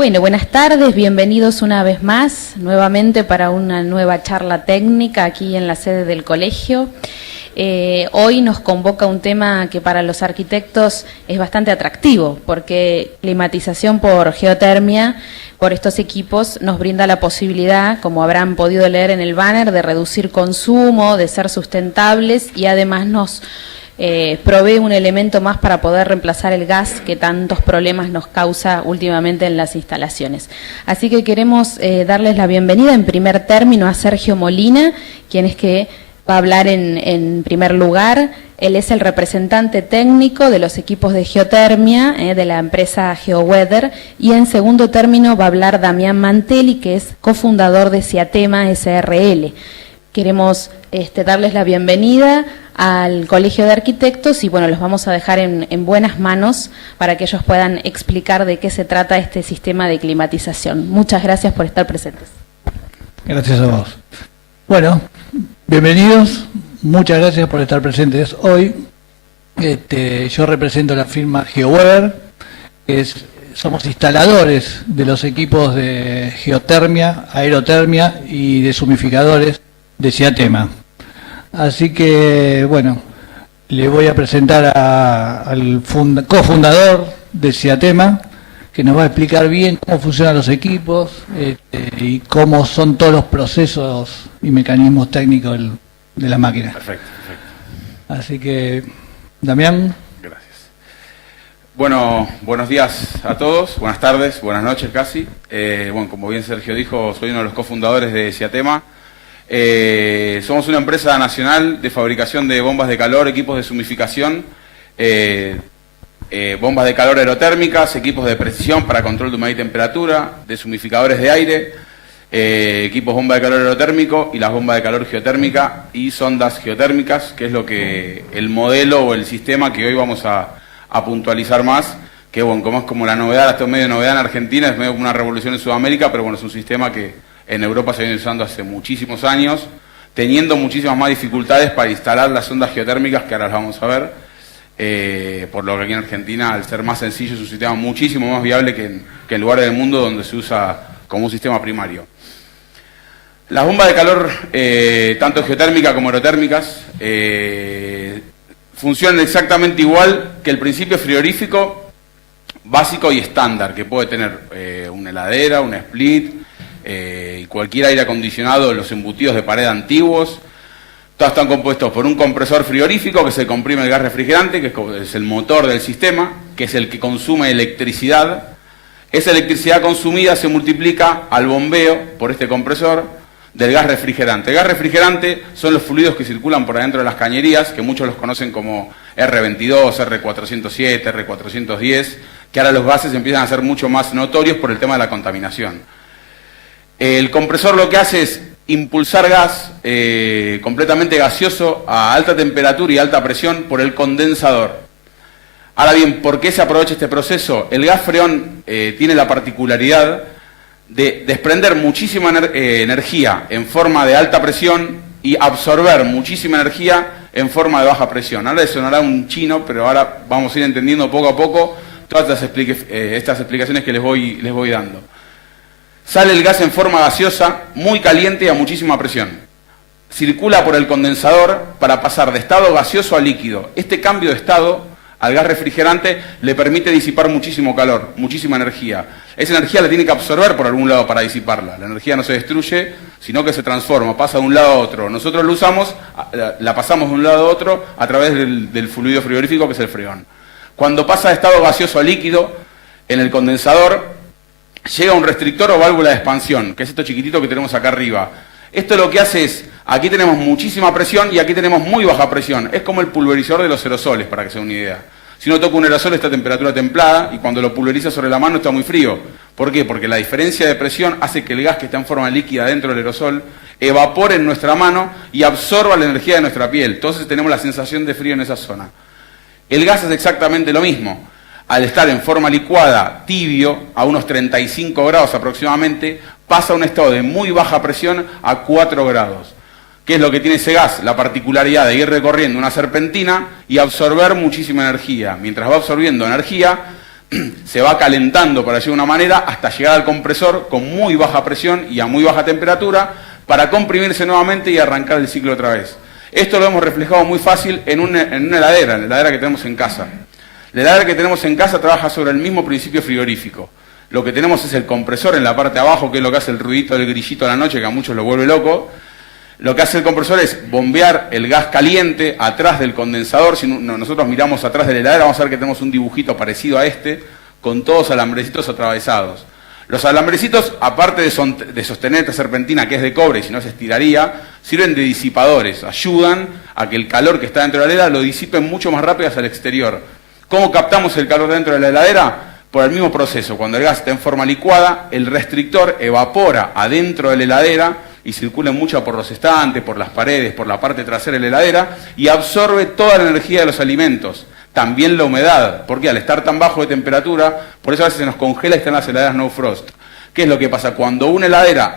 Bueno, buenas tardes, bienvenidos una vez más, nuevamente para una nueva charla técnica aquí en la sede del colegio. Hoy nos convoca un tema que para los arquitectos es bastante atractivo, porque climatización por geotermia, por estos equipos, nos brinda la posibilidad, como habrán podido leer en el banner, de reducir consumo, de ser sustentables y además nos provee un elemento más para poder reemplazar el gas que tantos problemas nos causa últimamente en las instalaciones. Así que queremos darles la bienvenida en primer término a Sergio Molina, quien es que va a hablar en primer lugar. Él es el representante técnico de los equipos de geotermia de la empresa GeoWeather, y en segundo término va a hablar Damián Mantelli, que es cofundador de Ciatema SRL. Queremos darles la bienvenida al Colegio de Arquitectos y bueno, los vamos a dejar en buenas manos para que ellos puedan explicar de qué se trata este sistema de climatización. Muchas gracias por estar presentes. Gracias a vos. Bueno, bienvenidos, muchas gracias por estar presentes hoy. Yo represento la firma GeoWeather, somos instaladores de los equipos de geotermia, aerotermia y deshumificadores de Ciatema. Así que, bueno, le voy a presentar al cofundador de Ciatema, que nos va a explicar bien cómo funcionan los equipos y cómo son todos los procesos y mecanismos técnicos de la máquina. Perfecto. Así que, Damián. Gracias. Bueno, buenos días a todos, buenas tardes, buenas noches casi. Bueno, como bien Sergio dijo, soy uno de los cofundadores de Ciatema. Somos una empresa nacional de fabricación de bombas de calor, equipos de deshumificación, bombas de calor aerotérmicas, equipos de precisión para control de humedad y temperatura, deshumificadores de aire, equipos bomba de calor aerotérmico y las bombas de calor geotérmica y sondas geotérmicas, que es el modelo o el sistema que hoy vamos a puntualizar más, que bueno, como es como la novedad, hasta medio novedad en Argentina, es medio como una revolución en Sudamérica, pero bueno, es un sistema que en Europa se viene usando hace muchísimos años, teniendo muchísimas más dificultades para instalar las sondas geotérmicas, que ahora las vamos a ver, por lo que aquí en Argentina, al ser más sencillo, es un sistema muchísimo más viable que en lugares del mundo donde se usa como un sistema primario. Las bombas de calor, tanto geotérmicas como aerotérmicas, funcionan exactamente igual que el principio frigorífico básico y estándar, que puede tener una heladera, una split, y cualquier aire acondicionado, los embutidos de pared antiguos. Todos están compuestos por un compresor frigorífico que se comprime el gas refrigerante, que es el motor del sistema, que es el que consume electricidad. Esa electricidad consumida se multiplica al bombeo por este compresor del gas refrigerante. El gas refrigerante son los fluidos que circulan por adentro de las cañerías, que muchos los conocen como R22, R407, R410, que ahora los gases empiezan a ser mucho más notorios por el tema de la contaminación. El compresor lo que hace es impulsar gas completamente gaseoso a alta temperatura y alta presión por el condensador. Ahora bien, ¿por qué se aprovecha este proceso? El gas freón tiene la particularidad de desprender muchísima energía en forma de alta presión y absorber muchísima energía en forma de baja presión. Ahora les sonará un chino, pero ahora vamos a ir entendiendo poco a poco todas estas explicaciones que les voy dando. Sale el gas en forma gaseosa, muy caliente y a muchísima presión. Circula por el condensador para pasar de estado gaseoso a líquido. Este cambio de estado al gas refrigerante le permite disipar muchísimo calor, muchísima energía. Esa energía la tiene que absorber por algún lado para disiparla. La energía no se destruye, sino que se transforma, pasa de un lado a otro. Nosotros lo usamos, la pasamos de un lado a otro a través del fluido frigorífico, que es el freón. Cuando pasa de estado gaseoso a líquido, en el condensador llega un restrictor o válvula de expansión, que es esto chiquitito que tenemos acá arriba. Esto lo que hace es, aquí tenemos muchísima presión y aquí tenemos muy baja presión. Es como el pulverizador de los aerosoles, para que se den una idea. Si uno toca un aerosol está a temperatura templada y cuando lo pulveriza sobre la mano está muy frío. ¿Por qué? Porque la diferencia de presión hace que el gas que está en forma líquida dentro del aerosol evapore en nuestra mano y absorba la energía de nuestra piel. Entonces tenemos la sensación de frío en esa zona. El gas es exactamente lo mismo. Al estar en forma licuada, tibio, a unos 35 grados aproximadamente, pasa a un estado de muy baja presión a 4 grados. ¿Qué es lo que tiene ese gas? La particularidad de ir recorriendo una serpentina y absorber muchísima energía. Mientras va absorbiendo energía, se va calentando, por decirlo de una manera, hasta llegar al compresor con muy baja presión y a muy baja temperatura para comprimirse nuevamente y arrancar el ciclo otra vez. Esto lo hemos reflejado muy fácil en una heladera, en la heladera que tenemos en casa. La heladera que tenemos en casa trabaja sobre el mismo principio frigorífico. Lo que tenemos es el compresor en la parte de abajo, que es lo que hace el ruidito del grillito a la noche, que a muchos lo vuelve loco. Lo que hace el compresor es bombear el gas caliente atrás del condensador. Si nosotros miramos atrás de la heladera, vamos a ver que tenemos un dibujito parecido a este, con todos alambrecitos atravesados. Los alambrecitos, aparte de sostener esta serpentina que es de cobre y si no se estiraría, sirven de disipadores, ayudan a que el calor que está dentro de la heladera lo disipen mucho más rápido hacia el exterior. ¿Cómo captamos el calor dentro de la heladera? Por el mismo proceso. Cuando el gas está en forma licuada, el restrictor evapora adentro de la heladera y circula mucho por los estantes, por las paredes, por la parte trasera de la heladera y absorbe toda la energía de los alimentos. También la humedad, porque al estar tan bajo de temperatura, por eso a veces se nos congela y están las heladeras no frost. ¿Qué es lo que pasa? Cuando una heladera,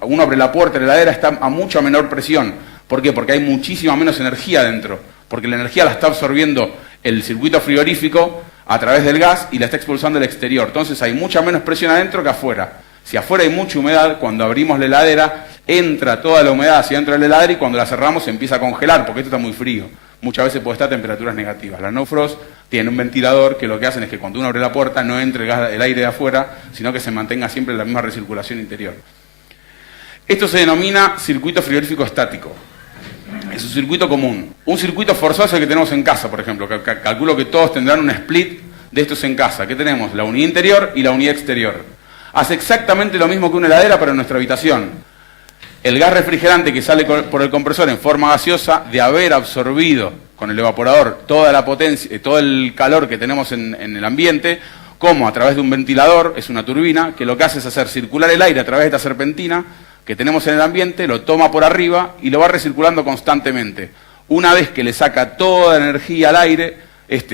uno abre la puerta de la heladera, está a mucha menor presión. ¿Por qué? Porque hay muchísima menos energía dentro. Porque la energía la está absorbiendo el circuito frigorífico a través del gas y la está expulsando al exterior. Entonces hay mucha menos presión adentro que afuera. Si afuera hay mucha humedad, cuando abrimos la heladera, entra toda la humedad hacia dentro de la heladera y cuando la cerramos se empieza a congelar, porque esto está muy frío. Muchas veces puede estar a temperaturas negativas. Las no frost tienen un ventilador que lo que hacen es que cuando uno abre la puerta no entre el aire de afuera, sino que se mantenga siempre la misma recirculación interior. Esto se denomina circuito frigorífico estático. Es un circuito común. Un circuito forzoso es el que tenemos en casa, por ejemplo. Calculo que todos tendrán un split de estos en casa. ¿Qué tenemos? La unidad interior y la unidad exterior. Hace exactamente lo mismo que una heladera, pero en nuestra habitación. El gas refrigerante que sale por el compresor en forma gaseosa, de haber absorbido con el evaporador toda la potencia, todo el calor que tenemos en el ambiente, como a través de un ventilador, es una turbina, que lo que hace es hacer circular el aire a través de esta serpentina que tenemos en el ambiente, lo toma por arriba y lo va recirculando constantemente. Una vez que le saca toda la energía al aire,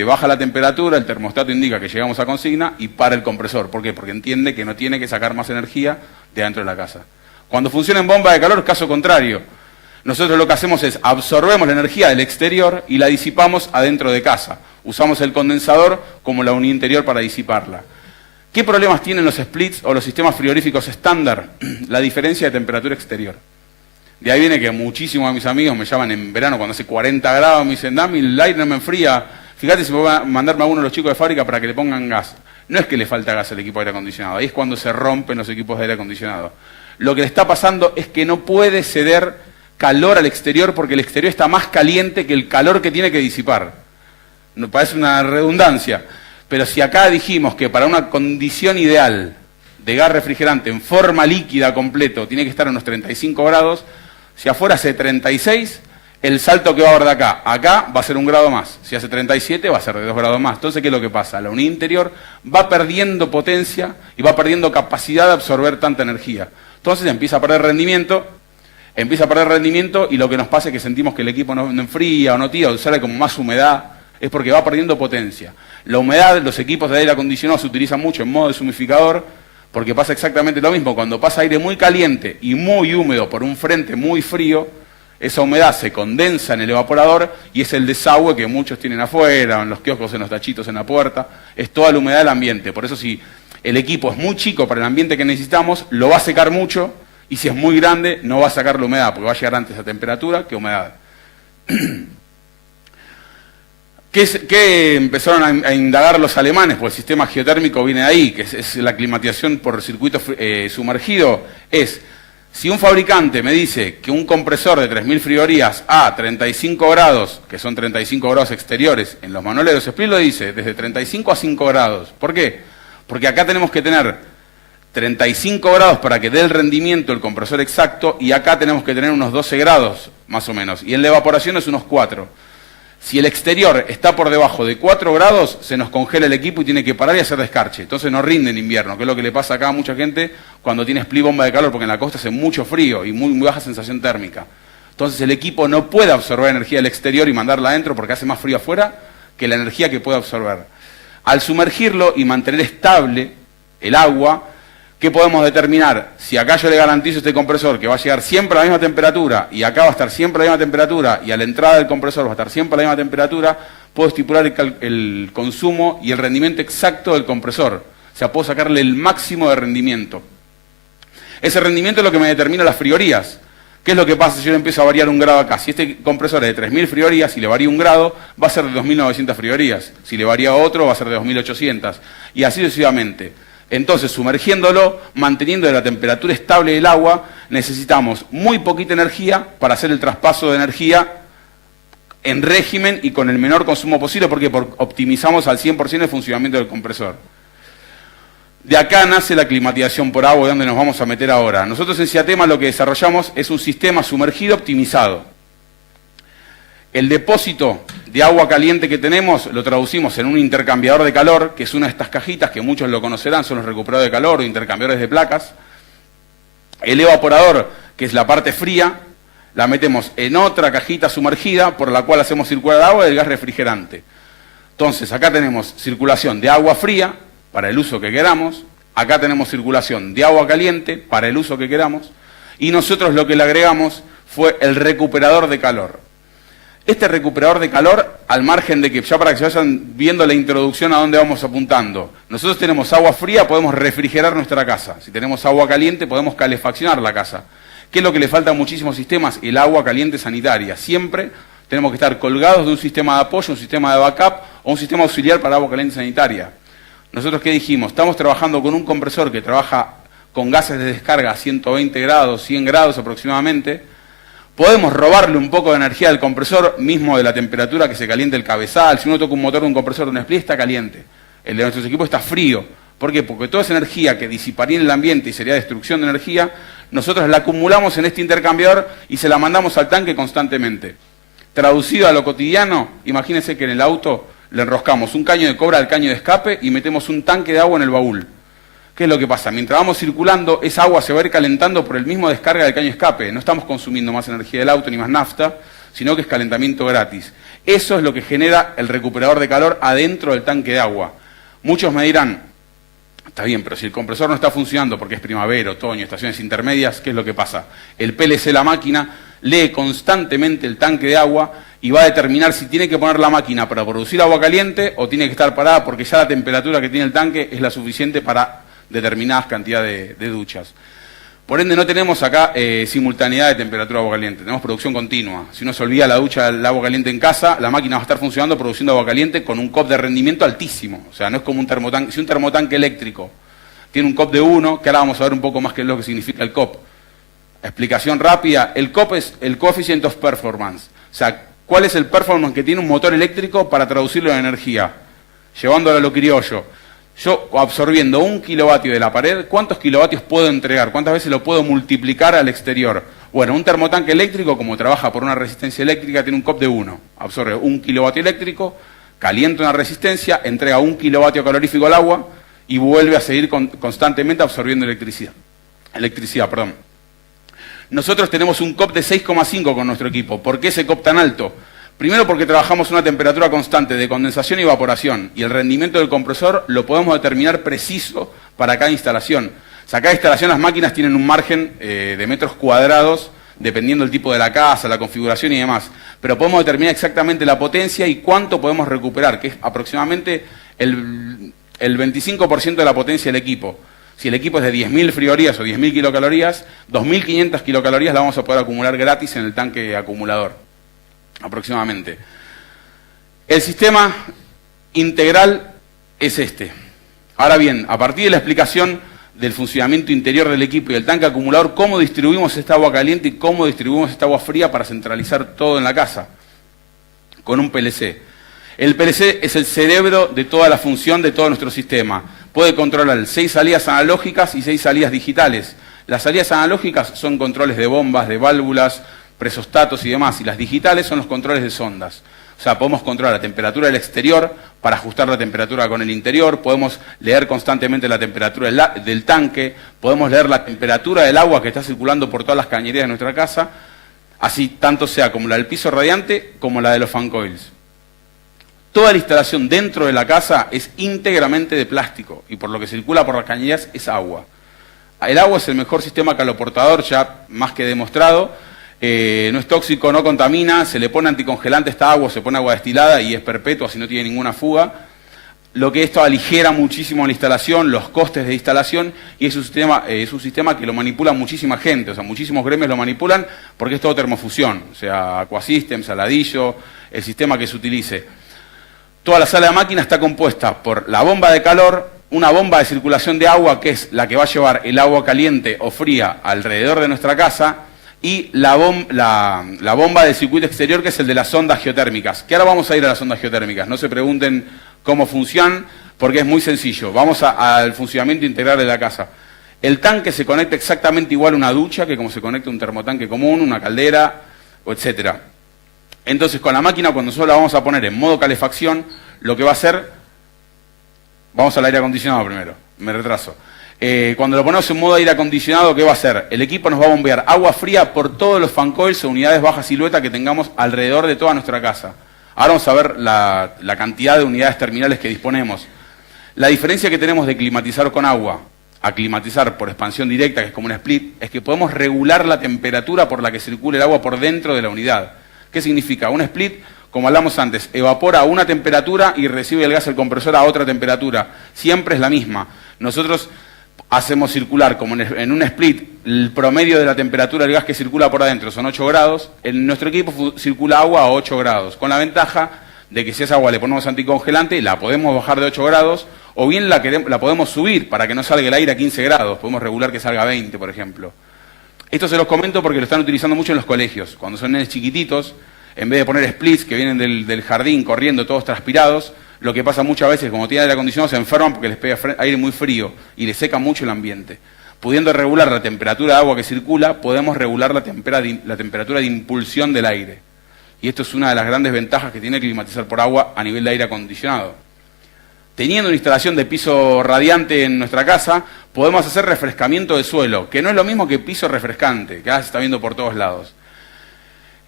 baja la temperatura, el termostato indica que llegamos a consigna y para el compresor. ¿Por qué? Porque entiende que no tiene que sacar más energía de dentro de la casa. Cuando funciona en bomba de calor, caso contrario. Nosotros lo que hacemos es absorbemos la energía del exterior y la disipamos adentro de casa. Usamos el condensador como la unidad interior para disiparla. ¿Qué problemas tienen los splits o los sistemas frigoríficos estándar? La diferencia de temperatura exterior. De ahí viene que muchísimos de mis amigos me llaman en verano cuando hace 40 grados, me dicen, Dami, el aire no me enfría. Fíjate si me va a mandarme a uno de los chicos de fábrica para que le pongan gas. No es que le falta gas al equipo de aire acondicionado, ahí es cuando se rompen los equipos de aire acondicionado. Lo que le está pasando es que no puede ceder calor al exterior porque el exterior está más caliente que el calor que tiene que disipar. No parece una redundancia, pero si acá dijimos que para una condición ideal de gas refrigerante en forma líquida completo tiene que estar a unos 35 grados, si afuera hace 36, el salto que va a haber de acá a acá va a ser 1 grado más. Si hace 37 va a ser de 2 grados más. Entonces, ¿qué es lo que pasa? La unidad interior va perdiendo potencia y va perdiendo capacidad de absorber tanta energía. Entonces empieza a perder rendimiento y lo que nos pasa es que sentimos que el equipo no enfría o no tira o sale como más humedad, es porque va perdiendo potencia. La humedad, los equipos de aire acondicionado se utilizan mucho en modo deshumidificador porque pasa exactamente lo mismo. Cuando pasa aire muy caliente y muy húmedo por un frente muy frío, esa humedad se condensa en el evaporador y es el desagüe que muchos tienen afuera, en los kioscos, en los tachitos, en la puerta. Es toda la humedad del ambiente. Por eso si el equipo es muy chico para el ambiente que necesitamos, lo va a secar mucho y si es muy grande no va a sacar la humedad porque va a llegar antes a temperatura que humedad. ¿Qué empezaron a indagar los alemanes? Pues el sistema geotérmico viene de ahí, que es la climatización por circuito sumergido. Si un fabricante me dice que un compresor de 3.000 frigorías a 35 grados, que son 35 grados exteriores, en los manuales de los split lo dice, desde 35 a 5 grados. ¿Por qué? Porque acá tenemos que tener 35 grados para que dé el rendimiento el compresor exacto y acá tenemos que tener unos 12 grados más o menos. Y en la evaporación es unos 4. Si el exterior está por debajo de 4 grados, se nos congela el equipo y tiene que parar y hacer descarche. Entonces no rinde en invierno, que es lo que le pasa acá a mucha gente cuando tiene split bomba de calor, porque en la costa hace mucho frío y muy baja sensación térmica. Entonces el equipo no puede absorber energía del exterior y mandarla adentro porque hace más frío afuera que la energía que puede absorber. Al sumergirlo y mantener estable el agua, ¿Qué podemos determinar? Si acá yo le garantizo a este compresor que va a llegar siempre a la misma temperatura y acá va a estar siempre a la misma temperatura y a la entrada del compresor va a estar siempre a la misma temperatura, puedo estipular el consumo y el rendimiento exacto del compresor. O sea, puedo sacarle el máximo de rendimiento. Ese rendimiento es lo que me determina las friorías. ¿Qué es lo que pasa si yo le empiezo a variar un grado acá? Si este compresor es de 3.000 friorías y le varía un grado, va a ser de 2.900 friorías. Si le varía otro, va a ser de 2.800. Y así sucesivamente. Entonces, sumergiéndolo, manteniendo la temperatura estable del agua, necesitamos muy poquita energía para hacer el traspaso de energía en régimen y con el menor consumo posible, porque optimizamos al 100% el funcionamiento del compresor. De acá nace la climatización por agua, donde nos vamos a meter ahora. Nosotros en Ciatema lo que desarrollamos es un sistema sumergido optimizado. El depósito de agua caliente que tenemos lo traducimos en un intercambiador de calor, que es una de estas cajitas que muchos lo conocerán, son los recuperadores de calor o intercambiadores de placas. El evaporador, que es la parte fría, la metemos en otra cajita sumergida por la cual hacemos circular el agua y el gas refrigerante. Entonces, acá tenemos circulación de agua fría para el uso que queramos, acá tenemos circulación de agua caliente para el uso que queramos, y nosotros lo que le agregamos fue el recuperador de calor. Este recuperador de calor, al margen de que, ya para que se vayan viendo la introducción a dónde vamos apuntando, nosotros tenemos agua fría, podemos refrigerar nuestra casa. Si tenemos agua caliente, podemos calefaccionar la casa. ¿Qué es lo que le falta a muchísimos sistemas? El agua caliente sanitaria. Siempre tenemos que estar colgados de un sistema de apoyo, un sistema de backup o un sistema auxiliar para agua caliente sanitaria. Nosotros, ¿qué dijimos? Estamos trabajando con un compresor que trabaja con gases de descarga a 120 grados, 100 grados aproximadamente. Podemos robarle un poco de energía al compresor, mismo de la temperatura que se calienta el cabezal. Si uno toca un motor de un compresor de un split, está caliente. El de nuestros equipos está frío. ¿Por qué? Porque toda esa energía que disiparía en el ambiente y sería destrucción de energía, nosotros la acumulamos en este intercambiador y se la mandamos al tanque constantemente. Traducido a lo cotidiano, imagínense que en el auto le enroscamos un caño de cobre al caño de escape y metemos un tanque de agua en el baúl. ¿Qué es lo que pasa? Mientras vamos circulando, esa agua se va a ir calentando por el mismo descarga del caño de escape. No estamos consumiendo más energía del auto ni más nafta, sino que es calentamiento gratis. Eso es lo que genera el recuperador de calor adentro del tanque de agua. Muchos me dirán, está bien, pero si el compresor no está funcionando porque es primavera, otoño, estaciones intermedias, ¿qué es lo que pasa? El PLC, la máquina, lee constantemente el tanque de agua y va a determinar si tiene que poner la máquina para producir agua caliente o tiene que estar parada porque ya la temperatura que tiene el tanque es la suficiente para determinadas cantidades de duchas. Por ende, no tenemos acá simultaneidad de temperatura de agua caliente, tenemos producción continua. Si uno se olvida la ducha del agua caliente en casa, la máquina va a estar funcionando produciendo agua caliente con un COP de rendimiento altísimo. O sea, no es como un termotanque. Si un termotanque eléctrico tiene un COP de 1, que ahora vamos a ver un poco más qué es lo que significa el COP. Explicación rápida, el COP es el Coefficient of Performance. O sea, ¿cuál es el performance que tiene un motor eléctrico para traducirlo en energía? Llevándolo a lo criollo. Yo, absorbiendo 1 kilovatio de la pared, ¿cuántos kilovatios puedo entregar? ¿Cuántas veces lo puedo multiplicar al exterior? Bueno, un termotanque eléctrico, como trabaja por una resistencia eléctrica, tiene un COP de 1. Absorbe 1 kilovatio eléctrico, calienta una resistencia, entrega 1 kilovatio calorífico al agua y vuelve a seguir constantemente absorbiendo electricidad. Nosotros tenemos un COP de 6,5 con nuestro equipo. ¿Por qué ese COP tan alto? Primero porque trabajamos a una temperatura constante de condensación y evaporación y el rendimiento del compresor lo podemos determinar preciso para cada instalación. O sea, cada instalación las máquinas tienen un margen de metros cuadrados dependiendo del tipo de la casa, la configuración y demás. Pero podemos determinar exactamente la potencia y cuánto podemos recuperar, que es aproximadamente el 25% de la potencia del equipo. Si el equipo es de 10.000 friorías o 10.000 kilocalorías, 2.500 kilocalorías la vamos a poder acumular gratis en el tanque acumulador. Aproximadamente. El sistema integral es este. Ahora bien, a partir de la explicación del funcionamiento interior del equipo y del tanque acumulador, cómo distribuimos esta agua caliente y cómo distribuimos esta agua fría para centralizar todo en la casa, con un PLC. El PLC es el cerebro de toda la función de todo nuestro sistema. Puede controlar 6 salidas analógicas y 6 salidas digitales. Las salidas analógicas son controles de bombas, de válvulas, presostatos y demás, y las digitales son los controles de sondas. O sea, podemos controlar la temperatura del exterior para ajustar la temperatura con el interior, podemos leer constantemente la temperatura del tanque, podemos leer la temperatura del agua que está circulando por todas las cañerías de nuestra casa, así tanto sea como la del piso radiante como la de los fan coils. Toda la instalación dentro de la casa es íntegramente de plástico y por lo que circula por las cañerías es agua. El agua es el mejor sistema caloportador, ya más que demostrado. No es tóxico, no contamina, se le pone anticongelante a esta agua, se pone agua destilada y es perpetua si no tiene ninguna fuga. Lo que esto aligera muchísimo la instalación, los costes de instalación, y es un sistema que lo manipula muchísima gente, o sea, muchísimos gremios lo manipulan porque es todo termofusión, o sea, Aquasystems, Saladillo, el sistema que se utilice. Toda la sala de máquina está compuesta por la bomba de calor, una bomba de circulación de agua, que es la que va a llevar el agua caliente o fría alrededor de nuestra casa, y la bomba del circuito exterior, que es el de las sondas geotérmicas. Que ahora vamos a ir a las sondas geotérmicas, no se pregunten cómo funcionan, porque es muy sencillo. Vamos al funcionamiento integral de la casa. El tanque se conecta exactamente igual a una ducha que como se conecta un termotanque común, una caldera, etc. Entonces, con la máquina, cuando nosotros la vamos a poner en modo calefacción, lo que va a hacer... Vamos al aire acondicionado primero, me retraso. Cuando lo ponemos en modo aire acondicionado, ¿qué va a hacer? El equipo nos va a bombear agua fría por todos los fan coils o unidades baja silueta que tengamos alrededor de toda nuestra casa. Ahora vamos a ver la cantidad de unidades terminales que disponemos. La diferencia que tenemos de climatizar con agua a climatizar por expansión directa, que es como un split, es que podemos regular la temperatura por la que circula el agua por dentro de la unidad. ¿Qué significa? Un split, como hablamos antes, evapora a una temperatura y recibe el gas del compresor a otra temperatura. Siempre es la misma. Nosotros hacemos circular, como en un split, el promedio de la temperatura del gas que circula por adentro son 8 grados, en nuestro equipo circula agua a 8 grados, con la ventaja de que si a esa agua le ponemos anticongelante, la podemos bajar de 8 grados, o bien la podemos subir para que no salga el aire a 15 grados, podemos regular que salga a 20, por ejemplo. Esto se los comento porque lo están utilizando mucho en los colegios, cuando son nenes chiquititos, en vez de poner splits que vienen del jardín corriendo todos transpirados, lo que pasa muchas veces, como tienen aire acondicionado, se enferman porque les pega aire muy frío y les seca mucho el ambiente. Pudiendo regular la temperatura de agua que circula, podemos regular la temperatura de impulsión del aire. Y esto es una de las grandes ventajas que tiene climatizar por agua a nivel de aire acondicionado. Teniendo una instalación de piso radiante en nuestra casa, podemos hacer refrescamiento de suelo, que no es lo mismo que piso refrescante, que ahora se está viendo por todos lados.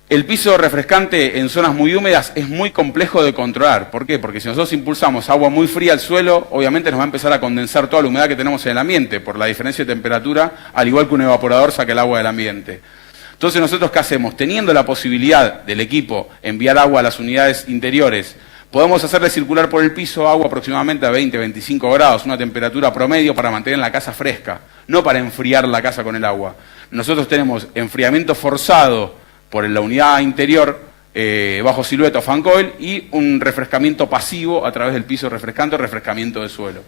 El piso refrescante en zonas muy húmedas es muy complejo de controlar. ¿Por qué? Porque si nosotros impulsamos agua muy fría al suelo, obviamente nos va a empezar a condensar toda la humedad que tenemos en el ambiente, por la diferencia de temperatura, al igual que un evaporador saca el agua del ambiente. Entonces, ¿nosotros qué hacemos? Teniendo la posibilidad del equipo enviar agua a las unidades interiores, podemos hacerle circular por el piso agua aproximadamente a 20-25 grados, una temperatura promedio para mantener la casa fresca, no para enfriar la casa con el agua. Nosotros tenemos enfriamiento forzado por la unidad interior bajo silueta o fan coil y un refrescamiento pasivo a través del piso refrescante o refrescamiento de suelo.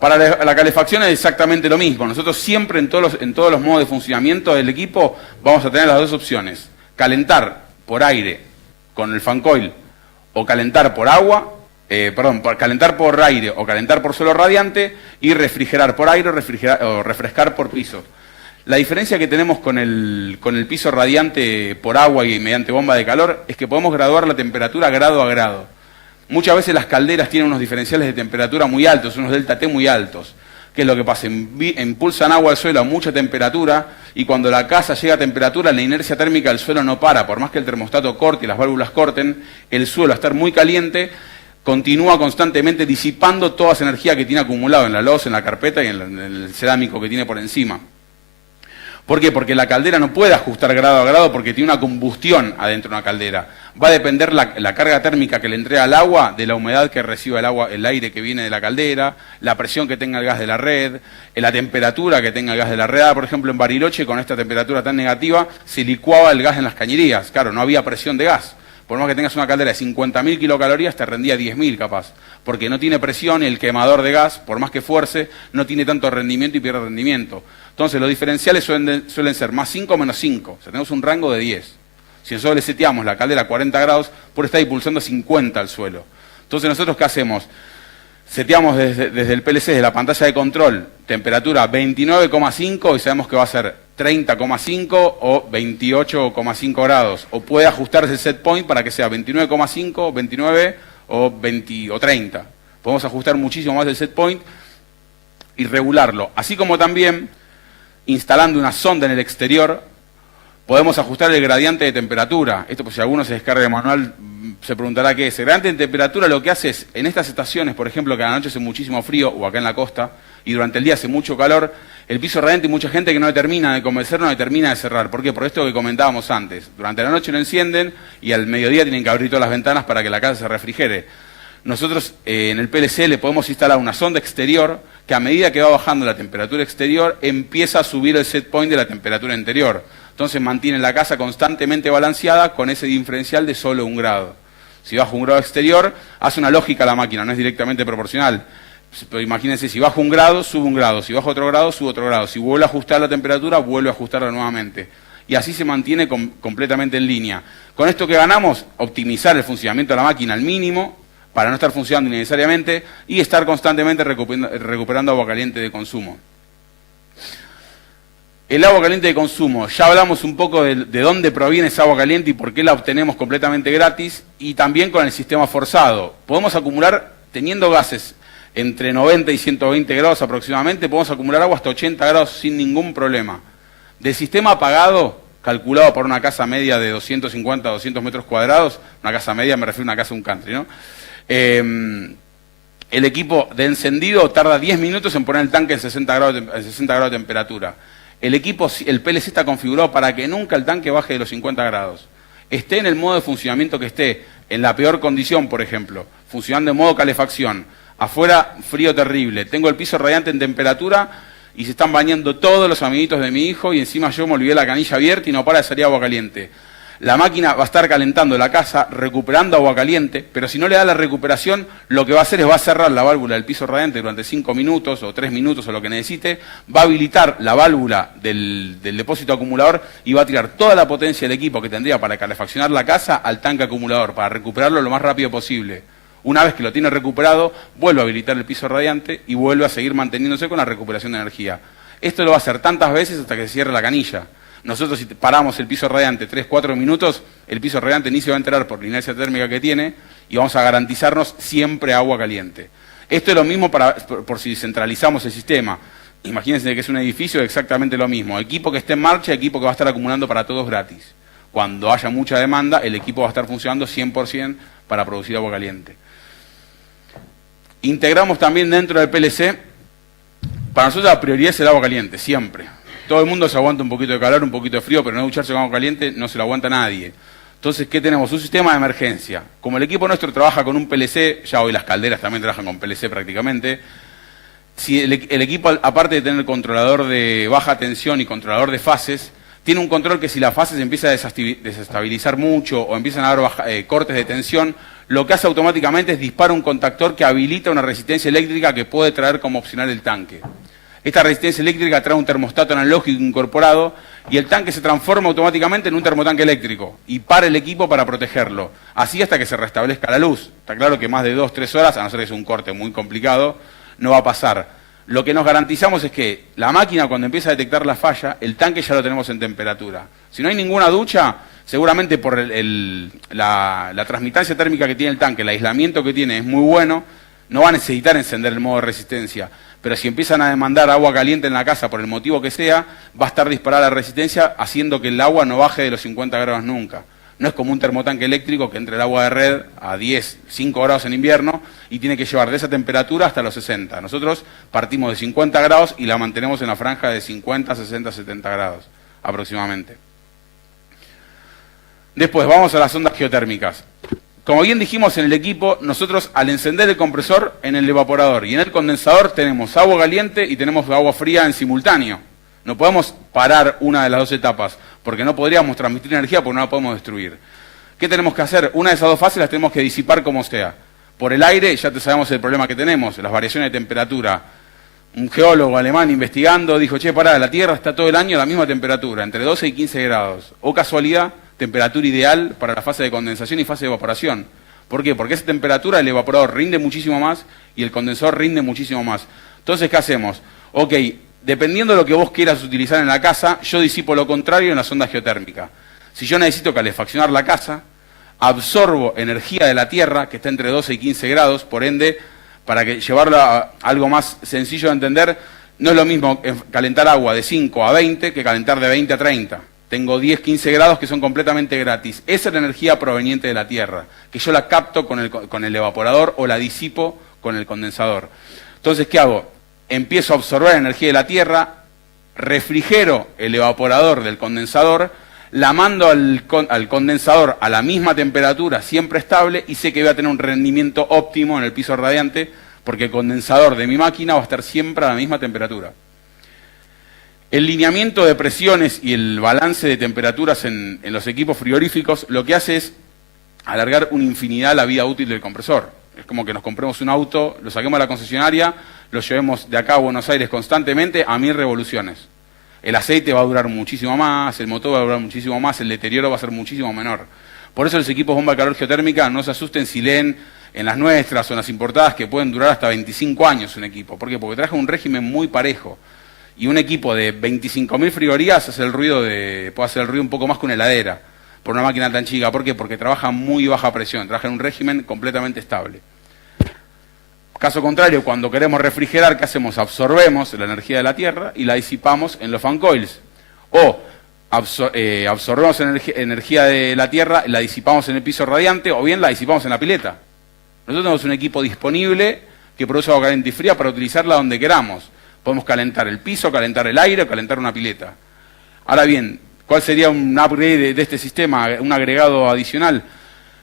Para la calefacción es exactamente lo mismo. Nosotros siempre en todos los modos de funcionamiento del equipo vamos a tener las dos opciones. Calentar por aire con el fan coil o calentar por agua, calentar por aire o calentar por suelo radiante y refrigerar por aire o refrescar por piso. La diferencia que tenemos con el piso radiante por agua y mediante bomba de calor es que podemos graduar la temperatura grado a grado. Muchas veces las calderas tienen unos diferenciales de temperatura muy altos, unos delta T muy altos. ¿Qué es lo que pasa? Impulsan agua al suelo a mucha temperatura y cuando la casa llega a temperatura, la inercia térmica del suelo no para. Por más que el termostato corte y las válvulas corten, el suelo, al estar muy caliente, continúa constantemente disipando toda esa energía que tiene acumulado en la loza, en la carpeta y en el cerámico que tiene por encima. ¿Por qué? Porque la caldera no puede ajustar grado a grado porque tiene una combustión adentro de una caldera. Va a depender la carga térmica que le entrega al agua de la humedad que reciba el aire que viene de la caldera, la presión que tenga el gas de la red, la temperatura que tenga el gas de la red. Por ejemplo, en Bariloche, con esta temperatura tan negativa, se licuaba el gas en las cañerías. Claro, no había presión de gas. Por más que tengas una caldera de 50.000 kilocalorías, te rendía 10.000 capaz. Porque no tiene presión y el quemador de gas, por más que fuerce, no tiene tanto rendimiento y pierde rendimiento. Entonces, los diferenciales suelen ser más 5 o menos 5. O sea, tenemos un rango de 10. Si nosotros le seteamos la caldera a 40 grados, puede estar impulsando 50 al suelo. Entonces, ¿nosotros qué hacemos? Seteamos desde el PLC, desde la pantalla de control, temperatura 29,5 y sabemos que va a ser 30,5 o 28,5 grados. O puede ajustarse el set point para que sea 29,5, 29 o 20 o 30. Podemos ajustar muchísimo más el set point y regularlo. Así como también, instalando una sonda en el exterior, podemos ajustar el gradiente de temperatura. Esto, pues si alguno se descarga de manual, se preguntará qué es. El gradiente de temperatura lo que hace es, en estas estaciones, por ejemplo, que a la noche hace muchísimo frío, o acá en la costa, y durante el día hace mucho calor, el piso radiante hay mucha gente que no le termina de convencer, no le termina de cerrar. ¿Por qué? Por esto que comentábamos antes. Durante la noche lo encienden y al mediodía tienen que abrir todas las ventanas para que la casa se refrigere. Nosotros en el PLC le podemos instalar una sonda exterior que a medida que va bajando la temperatura exterior empieza a subir el set point de la temperatura interior. Entonces mantiene la casa constantemente balanceada con ese diferencial de solo 1 grado. Si baja 1 grado exterior, hace una lógica la máquina, no es directamente proporcional. Pero imagínense, si baja 1 grado, sube 1 grado. Si baja otro grado, sube otro grado. Si vuelve a ajustar la temperatura, vuelve a ajustarla nuevamente. Y así se mantiene completamente en línea. Con esto que ganamos, optimizar el funcionamiento de la máquina al mínimo, para no estar funcionando innecesariamente, y estar constantemente recuperando agua caliente de consumo. El agua caliente de consumo, ya hablamos un poco de dónde proviene esa agua caliente y por qué la obtenemos completamente gratis, y también con el sistema forzado. Podemos acumular, teniendo gases entre 90 y 120 grados aproximadamente, podemos acumular agua hasta 80 grados sin ningún problema. Del sistema apagado, calculado por una casa media de 250 a 200 metros cuadrados, una casa media me refiero a una casa, un country, ¿no? El equipo de encendido tarda 10 minutos en poner el tanque en 60 grados de temperatura. El PLC está configurado para que nunca el tanque baje de los 50 grados. Esté en el modo de funcionamiento que esté, en la peor condición, por ejemplo, funcionando en modo calefacción, afuera frío terrible, tengo el piso radiante en temperatura y se están bañando todos los amiguitos de mi hijo y encima yo me olvidé la canilla abierta y no para de salir agua caliente. La máquina va a estar calentando la casa, recuperando agua caliente, pero si no le da la recuperación, lo que va a hacer es va a cerrar la válvula del piso radiante durante 5 minutos o 3 minutos o lo que necesite, va a habilitar la válvula del depósito acumulador y va a tirar toda la potencia del equipo que tendría para calefaccionar la casa al tanque acumulador, para recuperarlo lo más rápido posible. Una vez que lo tiene recuperado, vuelve a habilitar el piso radiante y vuelve a seguir manteniéndose con la recuperación de energía. Esto lo va a hacer tantas veces hasta que se cierre la canilla. Nosotros si paramos el piso radiante 3-4 minutos, el piso radiante ni se va a enterar por la inercia térmica que tiene y vamos a garantizarnos siempre agua caliente. Esto es lo mismo por si centralizamos el sistema. Imagínense que es un edificio exactamente lo mismo. Equipo que esté en marcha, equipo que va a estar acumulando para todos gratis. Cuando haya mucha demanda, el equipo va a estar funcionando 100% para producir agua caliente. Integramos también dentro del PLC, para nosotros la prioridad es el agua caliente, siempre. Todo el mundo se aguanta un poquito de calor, un poquito de frío, pero no ducharse con agua caliente no se lo aguanta nadie. Entonces, ¿qué tenemos? Un sistema de emergencia. Como el equipo nuestro trabaja con un PLC, ya hoy las calderas también trabajan con PLC prácticamente, si el equipo, aparte de tener controlador de baja tensión y controlador de fases, tiene un control que si la fase se empieza a desestabilizar mucho o empiezan a haber cortes de tensión, lo que hace automáticamente es disparar un contactor que habilita una resistencia eléctrica que puede traer como opcional el tanque. Esta resistencia eléctrica trae un termostato analógico incorporado y el tanque se transforma automáticamente en un termotanque eléctrico y para el equipo para protegerlo. Así hasta que se restablezca la luz. Está claro que más de 2-3 horas, a no ser que sea un corte muy complicado, no va a pasar. Lo que nos garantizamos es que la máquina cuando empieza a detectar la falla, el tanque ya lo tenemos en temperatura. Si no hay ninguna ducha, seguramente por la transmitancia térmica que tiene el tanque, el aislamiento que tiene es muy bueno, no va a necesitar encender el modo de resistencia. Pero si empiezan a demandar agua caliente en la casa por el motivo que sea, va a estar disparada la resistencia haciendo que el agua no baje de los 50 grados nunca. No es como un termotanque eléctrico que entre el agua de red a 5 grados en invierno y tiene que llevar de esa temperatura hasta los 60. Nosotros partimos de 50 grados y la mantenemos en la franja de 50, 60, 70 grados aproximadamente. Después vamos a las ondas geotérmicas. Como bien dijimos en el equipo, nosotros al encender el compresor en el evaporador y en el condensador tenemos agua caliente y tenemos agua fría en simultáneo. No podemos parar una de las dos etapas, porque no podríamos transmitir energía porque no la podemos destruir. ¿Qué tenemos que hacer? Una de esas dos fases las tenemos que disipar como sea. Por el aire ya te sabemos el problema que tenemos, las variaciones de temperatura. Un geólogo alemán investigando dijo, che, pará, la Tierra está todo el año a la misma temperatura, entre 12 y 15 grados. O casualidad, temperatura ideal para la fase de condensación y fase de evaporación. ¿Por qué? Porque esa temperatura el evaporador rinde muchísimo más y el condensador rinde muchísimo más. Entonces, ¿qué hacemos? Ok, dependiendo de lo que vos quieras utilizar en la casa, yo disipo lo contrario en la sonda geotérmica. Si yo necesito calefaccionar la casa, absorbo energía de la Tierra, que está entre 12 y 15 grados, por ende, para que llevarlo a algo más sencillo de entender, no es lo mismo calentar agua de 5 a 20 que calentar de 20 a 30. Tengo 10, 15 grados que son completamente gratis. Esa es la energía proveniente de la Tierra, que yo la capto con el evaporador o la disipo con el condensador. Entonces, ¿qué hago? empiezo a absorber energía de la Tierra, refrigero el evaporador del condensador, la mando al condensador a la misma temperatura, siempre estable, y sé que voy a tener un rendimiento óptimo en el piso radiante, porque el condensador de mi máquina va a estar siempre a la misma temperatura. El lineamiento de presiones y el balance de temperaturas en los equipos frigoríficos lo que hace es alargar una infinidad la vida útil del compresor. Es como que nos compremos un auto, lo saquemos a la concesionaria, lo llevemos de acá a Buenos Aires constantemente a 1000 revoluciones. El aceite va a durar muchísimo más, el motor va a durar muchísimo más, el deterioro va a ser muchísimo menor. Por eso los equipos bomba de calor geotérmica no se asusten si leen en las nuestras o en las importadas que pueden durar hasta 25 años un equipo. ¿Por qué? Porque traje un régimen muy parejo. Y un equipo de 25.000 frigorías puede hacer el ruido un poco más que una heladera, por una máquina tan chica. ¿Por qué? Porque trabaja muy baja presión, trabaja en un régimen completamente estable. Caso contrario, cuando queremos refrigerar, ¿qué hacemos? Absorbemos la energía de la Tierra y la disipamos en los fan coils. O absorbemos energía de la Tierra, la disipamos en el piso radiante, o bien la disipamos en la pileta. Nosotros tenemos un equipo disponible que produce agua caliente y fría para utilizarla donde queramos. Podemos calentar el piso, calentar el aire o calentar una pileta. Ahora bien, ¿cuál sería un upgrade de este sistema, un agregado adicional?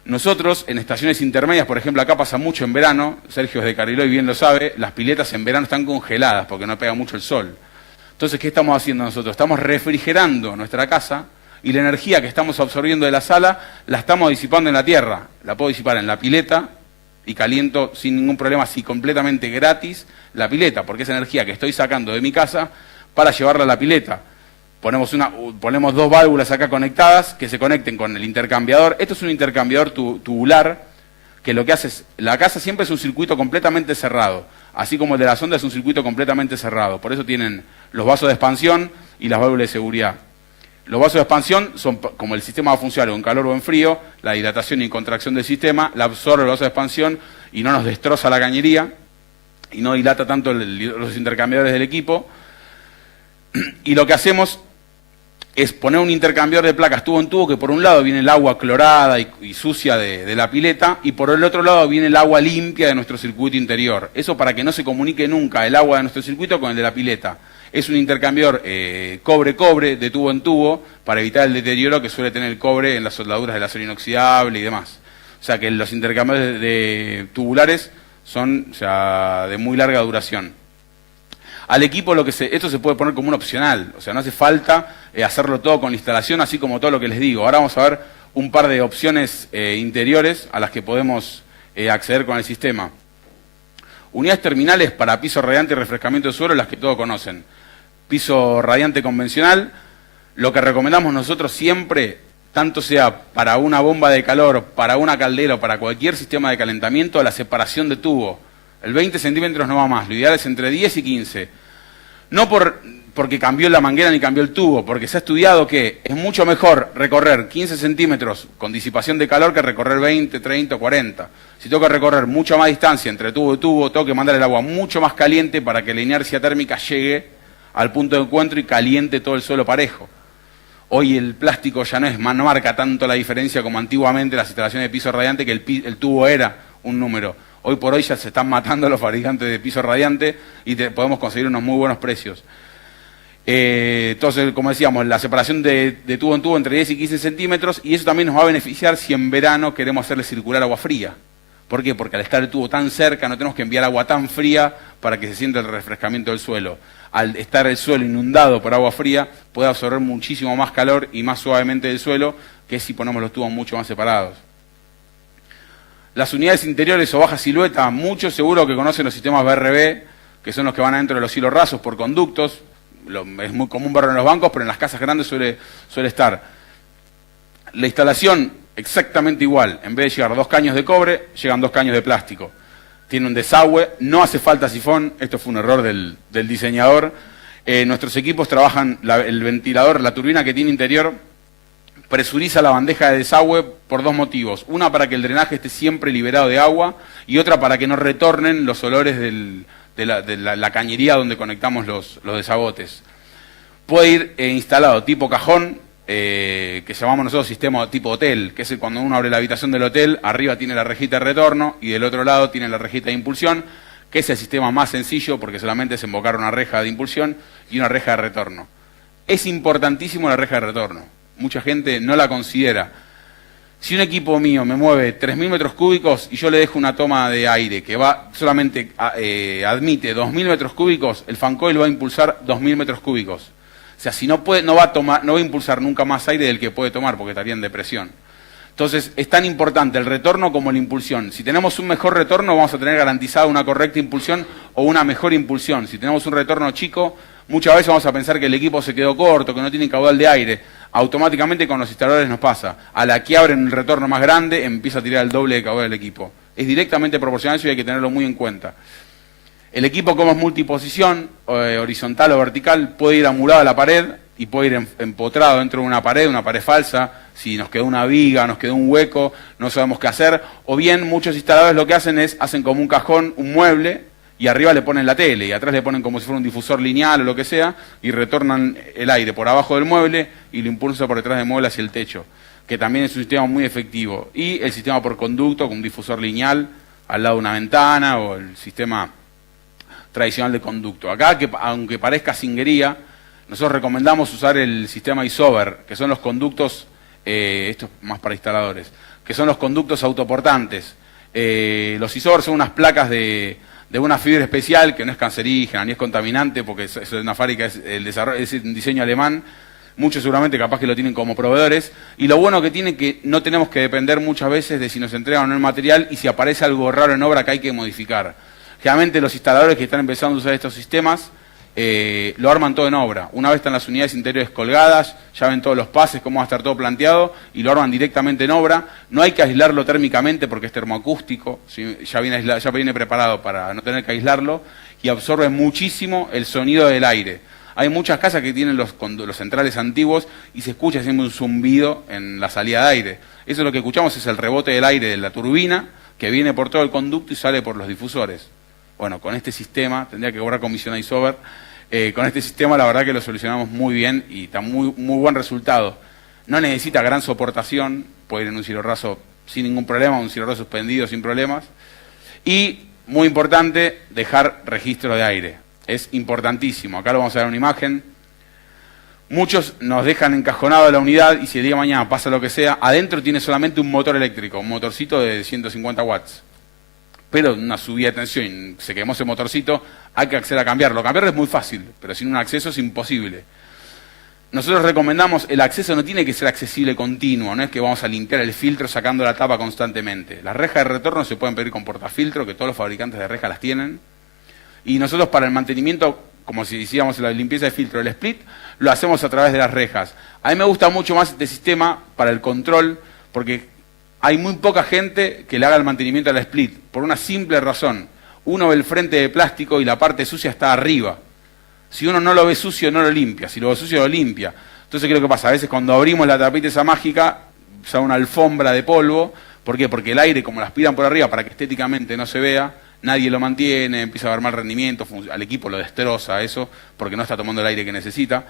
Nosotros, en estaciones intermedias, por ejemplo, acá pasa mucho en verano, Sergio desde Cariloy bien lo sabe, las piletas en verano están congeladas porque no pega mucho el sol. Entonces, ¿qué estamos haciendo nosotros? Estamos refrigerando nuestra casa y la energía que estamos absorbiendo de la sala la estamos disipando en la tierra. La puedo disipar en la pileta y caliento sin ningún problema, así completamente gratis, la pileta, porque es energía que estoy sacando de mi casa para llevarla a la pileta. Ponemos 2 válvulas acá conectadas que se conecten con el intercambiador. Esto es un intercambiador tubular que lo que hace es, la casa siempre es un circuito completamente cerrado, así como el de la sonda es un circuito completamente cerrado. Por eso tienen los vasos de expansión y las válvulas de seguridad. Los vasos de expansión son, como el sistema va a funcionar en calor o en frío, la dilatación y contracción del sistema, la absorbe el vaso de expansión y no nos destroza la cañería y no dilata tanto los intercambiadores del equipo. Y lo que hacemos es poner un intercambiador de placas tubo en tubo, que por un lado viene el agua clorada y sucia de la pileta, y por el otro lado viene el agua limpia de nuestro circuito interior. Eso para que no se comunique nunca el agua de nuestro circuito con el de la pileta. Es un intercambiador cobre-cobre de tubo en tubo para evitar el deterioro que suele tener el cobre en las soldaduras del acero inoxidable y demás. O sea que los intercambiadores de tubulares son, o sea, de muy larga duración. Al equipo esto se puede poner como un opcional, o sea, no hace falta hacerlo todo con la instalación, así como todo lo que les digo. Ahora vamos a ver un par de opciones interiores a las que podemos acceder con el sistema. Unidades terminales para piso radiante y refrescamiento de suelo, las que todos conocen. Piso radiante convencional, lo que recomendamos nosotros siempre, tanto sea para una bomba de calor, para una caldera o para cualquier sistema de calentamiento, la separación de tubo. El 20 centímetros no va más, lo ideal es entre 10 y 15. No porque cambió la manguera ni cambió el tubo, porque se ha estudiado que es mucho mejor recorrer 15 centímetros con disipación de calor que recorrer 20, 30 o 40. Si tengo que recorrer mucha más distancia entre tubo y tubo, tengo que mandar el agua mucho más caliente para que la inercia térmica llegue al punto de encuentro y caliente todo el suelo parejo. Hoy el plástico ya no marca tanto la diferencia como antiguamente las instalaciones de piso radiante, que el tubo era un número. Hoy por hoy ya se están matando los fabricantes de piso radiante y podemos conseguir unos muy buenos precios. Entonces, como decíamos, la separación de tubo en tubo entre 10 y 15 centímetros, y eso también nos va a beneficiar si en verano queremos hacerle circular agua fría. ¿Por qué? Porque al estar el tubo tan cerca no tenemos que enviar agua tan fría para que se sienta el refrescamiento del suelo. Al estar el suelo inundado por agua fría, puede absorber muchísimo más calor y más suavemente del suelo que si ponemos los tubos mucho más separados. Las unidades interiores o baja silueta, muchos seguro que conocen los sistemas BRB, que son los que van adentro de los hilos rasos por conductos. Es muy común verlo en los bancos, pero en las casas grandes suele estar. La instalación exactamente igual. En vez de llegar 2 caños de cobre, llegan 2 caños de plástico. Tiene un desagüe, no hace falta sifón. Esto fue un error del diseñador. Nuestros equipos trabajan el ventilador, la turbina que tiene interior, presuriza la bandeja de desagüe por 2 motivos. Una, para que el drenaje esté siempre liberado de agua, y otra, para que no retornen los olores de la cañería donde conectamos los desagotes. Puede ir instalado tipo cajón, que llamamos nosotros sistema tipo hotel, que es cuando uno abre la habitación del hotel, arriba tiene la rejita de retorno y del otro lado tiene la rejita de impulsión, que es el sistema más sencillo porque solamente es embocar una reja de impulsión y una reja de retorno. Es importantísimo la reja de retorno. Mucha gente no la considera. Si un equipo mío me mueve 3.000 metros cúbicos y yo le dejo una toma de aire que va solamente admite 2.000 metros cúbicos, el fan coil va a impulsar 2.000 metros cúbicos. O sea, si no va a impulsar nunca más aire del que puede tomar porque estaría en depresión. Entonces, es tan importante el retorno como la impulsión. Si tenemos un mejor retorno, vamos a tener garantizada una correcta impulsión o una mejor impulsión. Si tenemos un retorno chico, muchas veces vamos a pensar que el equipo se quedó corto, que no tiene caudal de aire. Automáticamente con los instaladores nos pasa. A la que abren el retorno más grande, empieza a tirar el doble de caudal del equipo. Es directamente proporcional, eso y hay que tenerlo muy en cuenta. El equipo, como es multiposición, horizontal o vertical, puede ir amurado a la pared y puede ir empotrado dentro de una pared falsa. Si nos quedó una viga, nos quedó un hueco, no sabemos qué hacer. O bien, muchos instaladores lo que hacen como un cajón, un mueble, y arriba le ponen la tele, y atrás le ponen como si fuera un difusor lineal o lo que sea, y retornan el aire por abajo del mueble y lo impulsa por detrás del mueble hacia el techo, que también es un sistema muy efectivo. Y el sistema por conducto, con un difusor lineal al lado de una ventana, o el sistema tradicional de conducto. Acá, aunque parezca cinguería, nosotros recomendamos usar el sistema isover, que son los conductos, esto es más para instaladores, que son los conductos autoportantes. Los isover son unas placas de una fibra especial que no es cancerígena ni es contaminante, porque es una fábrica, es un diseño alemán. Muchos seguramente capaz que lo tienen como proveedores, y lo bueno que tiene que no tenemos que depender muchas veces de si nos entregan o no el material y si aparece algo raro en obra que hay que modificar. Generalmente los instaladores que están empezando a usar estos sistemas lo arman todo en obra. Una vez están las unidades interiores colgadas, ya ven todos los pases, cómo va a estar todo planteado, y lo arman directamente en obra. No hay que aislarlo térmicamente porque es termoacústico, ¿sí? Ya viene preparado para no tener que aislarlo, y absorbe muchísimo el sonido del aire. Hay muchas casas que tienen los centrales antiguos y se escucha siempre un zumbido en la salida de aire. Eso es lo que escuchamos, es el rebote del aire de la turbina que viene por todo el conducto y sale por los difusores. Bueno, con este sistema, tendría que cobrar comisión a isover, con este sistema la verdad que lo solucionamos muy bien y está muy buen resultado. No necesita gran soportación, puede ir en un cielorraso sin ningún problema, un cielorraso suspendido sin problemas. Y, muy importante, dejar registro de aire. Es importantísimo. Acá lo vamos a ver en una imagen. Muchos nos dejan encajonado la unidad y si el día de mañana pasa lo que sea, adentro tiene solamente un motor eléctrico, un motorcito de 150 watts. Pero una subida de tensión, se quemó ese motorcito, hay que acceder a cambiarlo. Cambiarlo es muy fácil, pero sin un acceso es imposible. Nosotros recomendamos, el acceso no tiene que ser accesible continuo, no es que vamos a limpiar el filtro sacando la tapa constantemente. Las rejas de retorno se pueden pedir con portafiltro, que todos los fabricantes de rejas las tienen. Y nosotros para el mantenimiento, como si hiciéramos la limpieza de filtro del split, lo hacemos a través de las rejas. A mí me gusta mucho más este sistema para el control, porque hay muy poca gente que le haga el mantenimiento al split, por una simple razón. Uno ve el frente de plástico y la parte sucia está arriba. Si uno no lo ve sucio, no lo limpia. Si lo ve sucio, lo limpia. Entonces, ¿qué es lo que pasa? A veces cuando abrimos la tapita esa mágica, sale una alfombra de polvo. ¿Por qué? Porque el aire, como lo aspiran por arriba para que estéticamente no se vea, nadie lo mantiene, empieza a haber mal rendimiento, al equipo lo destroza eso, porque no está tomando el aire que necesita.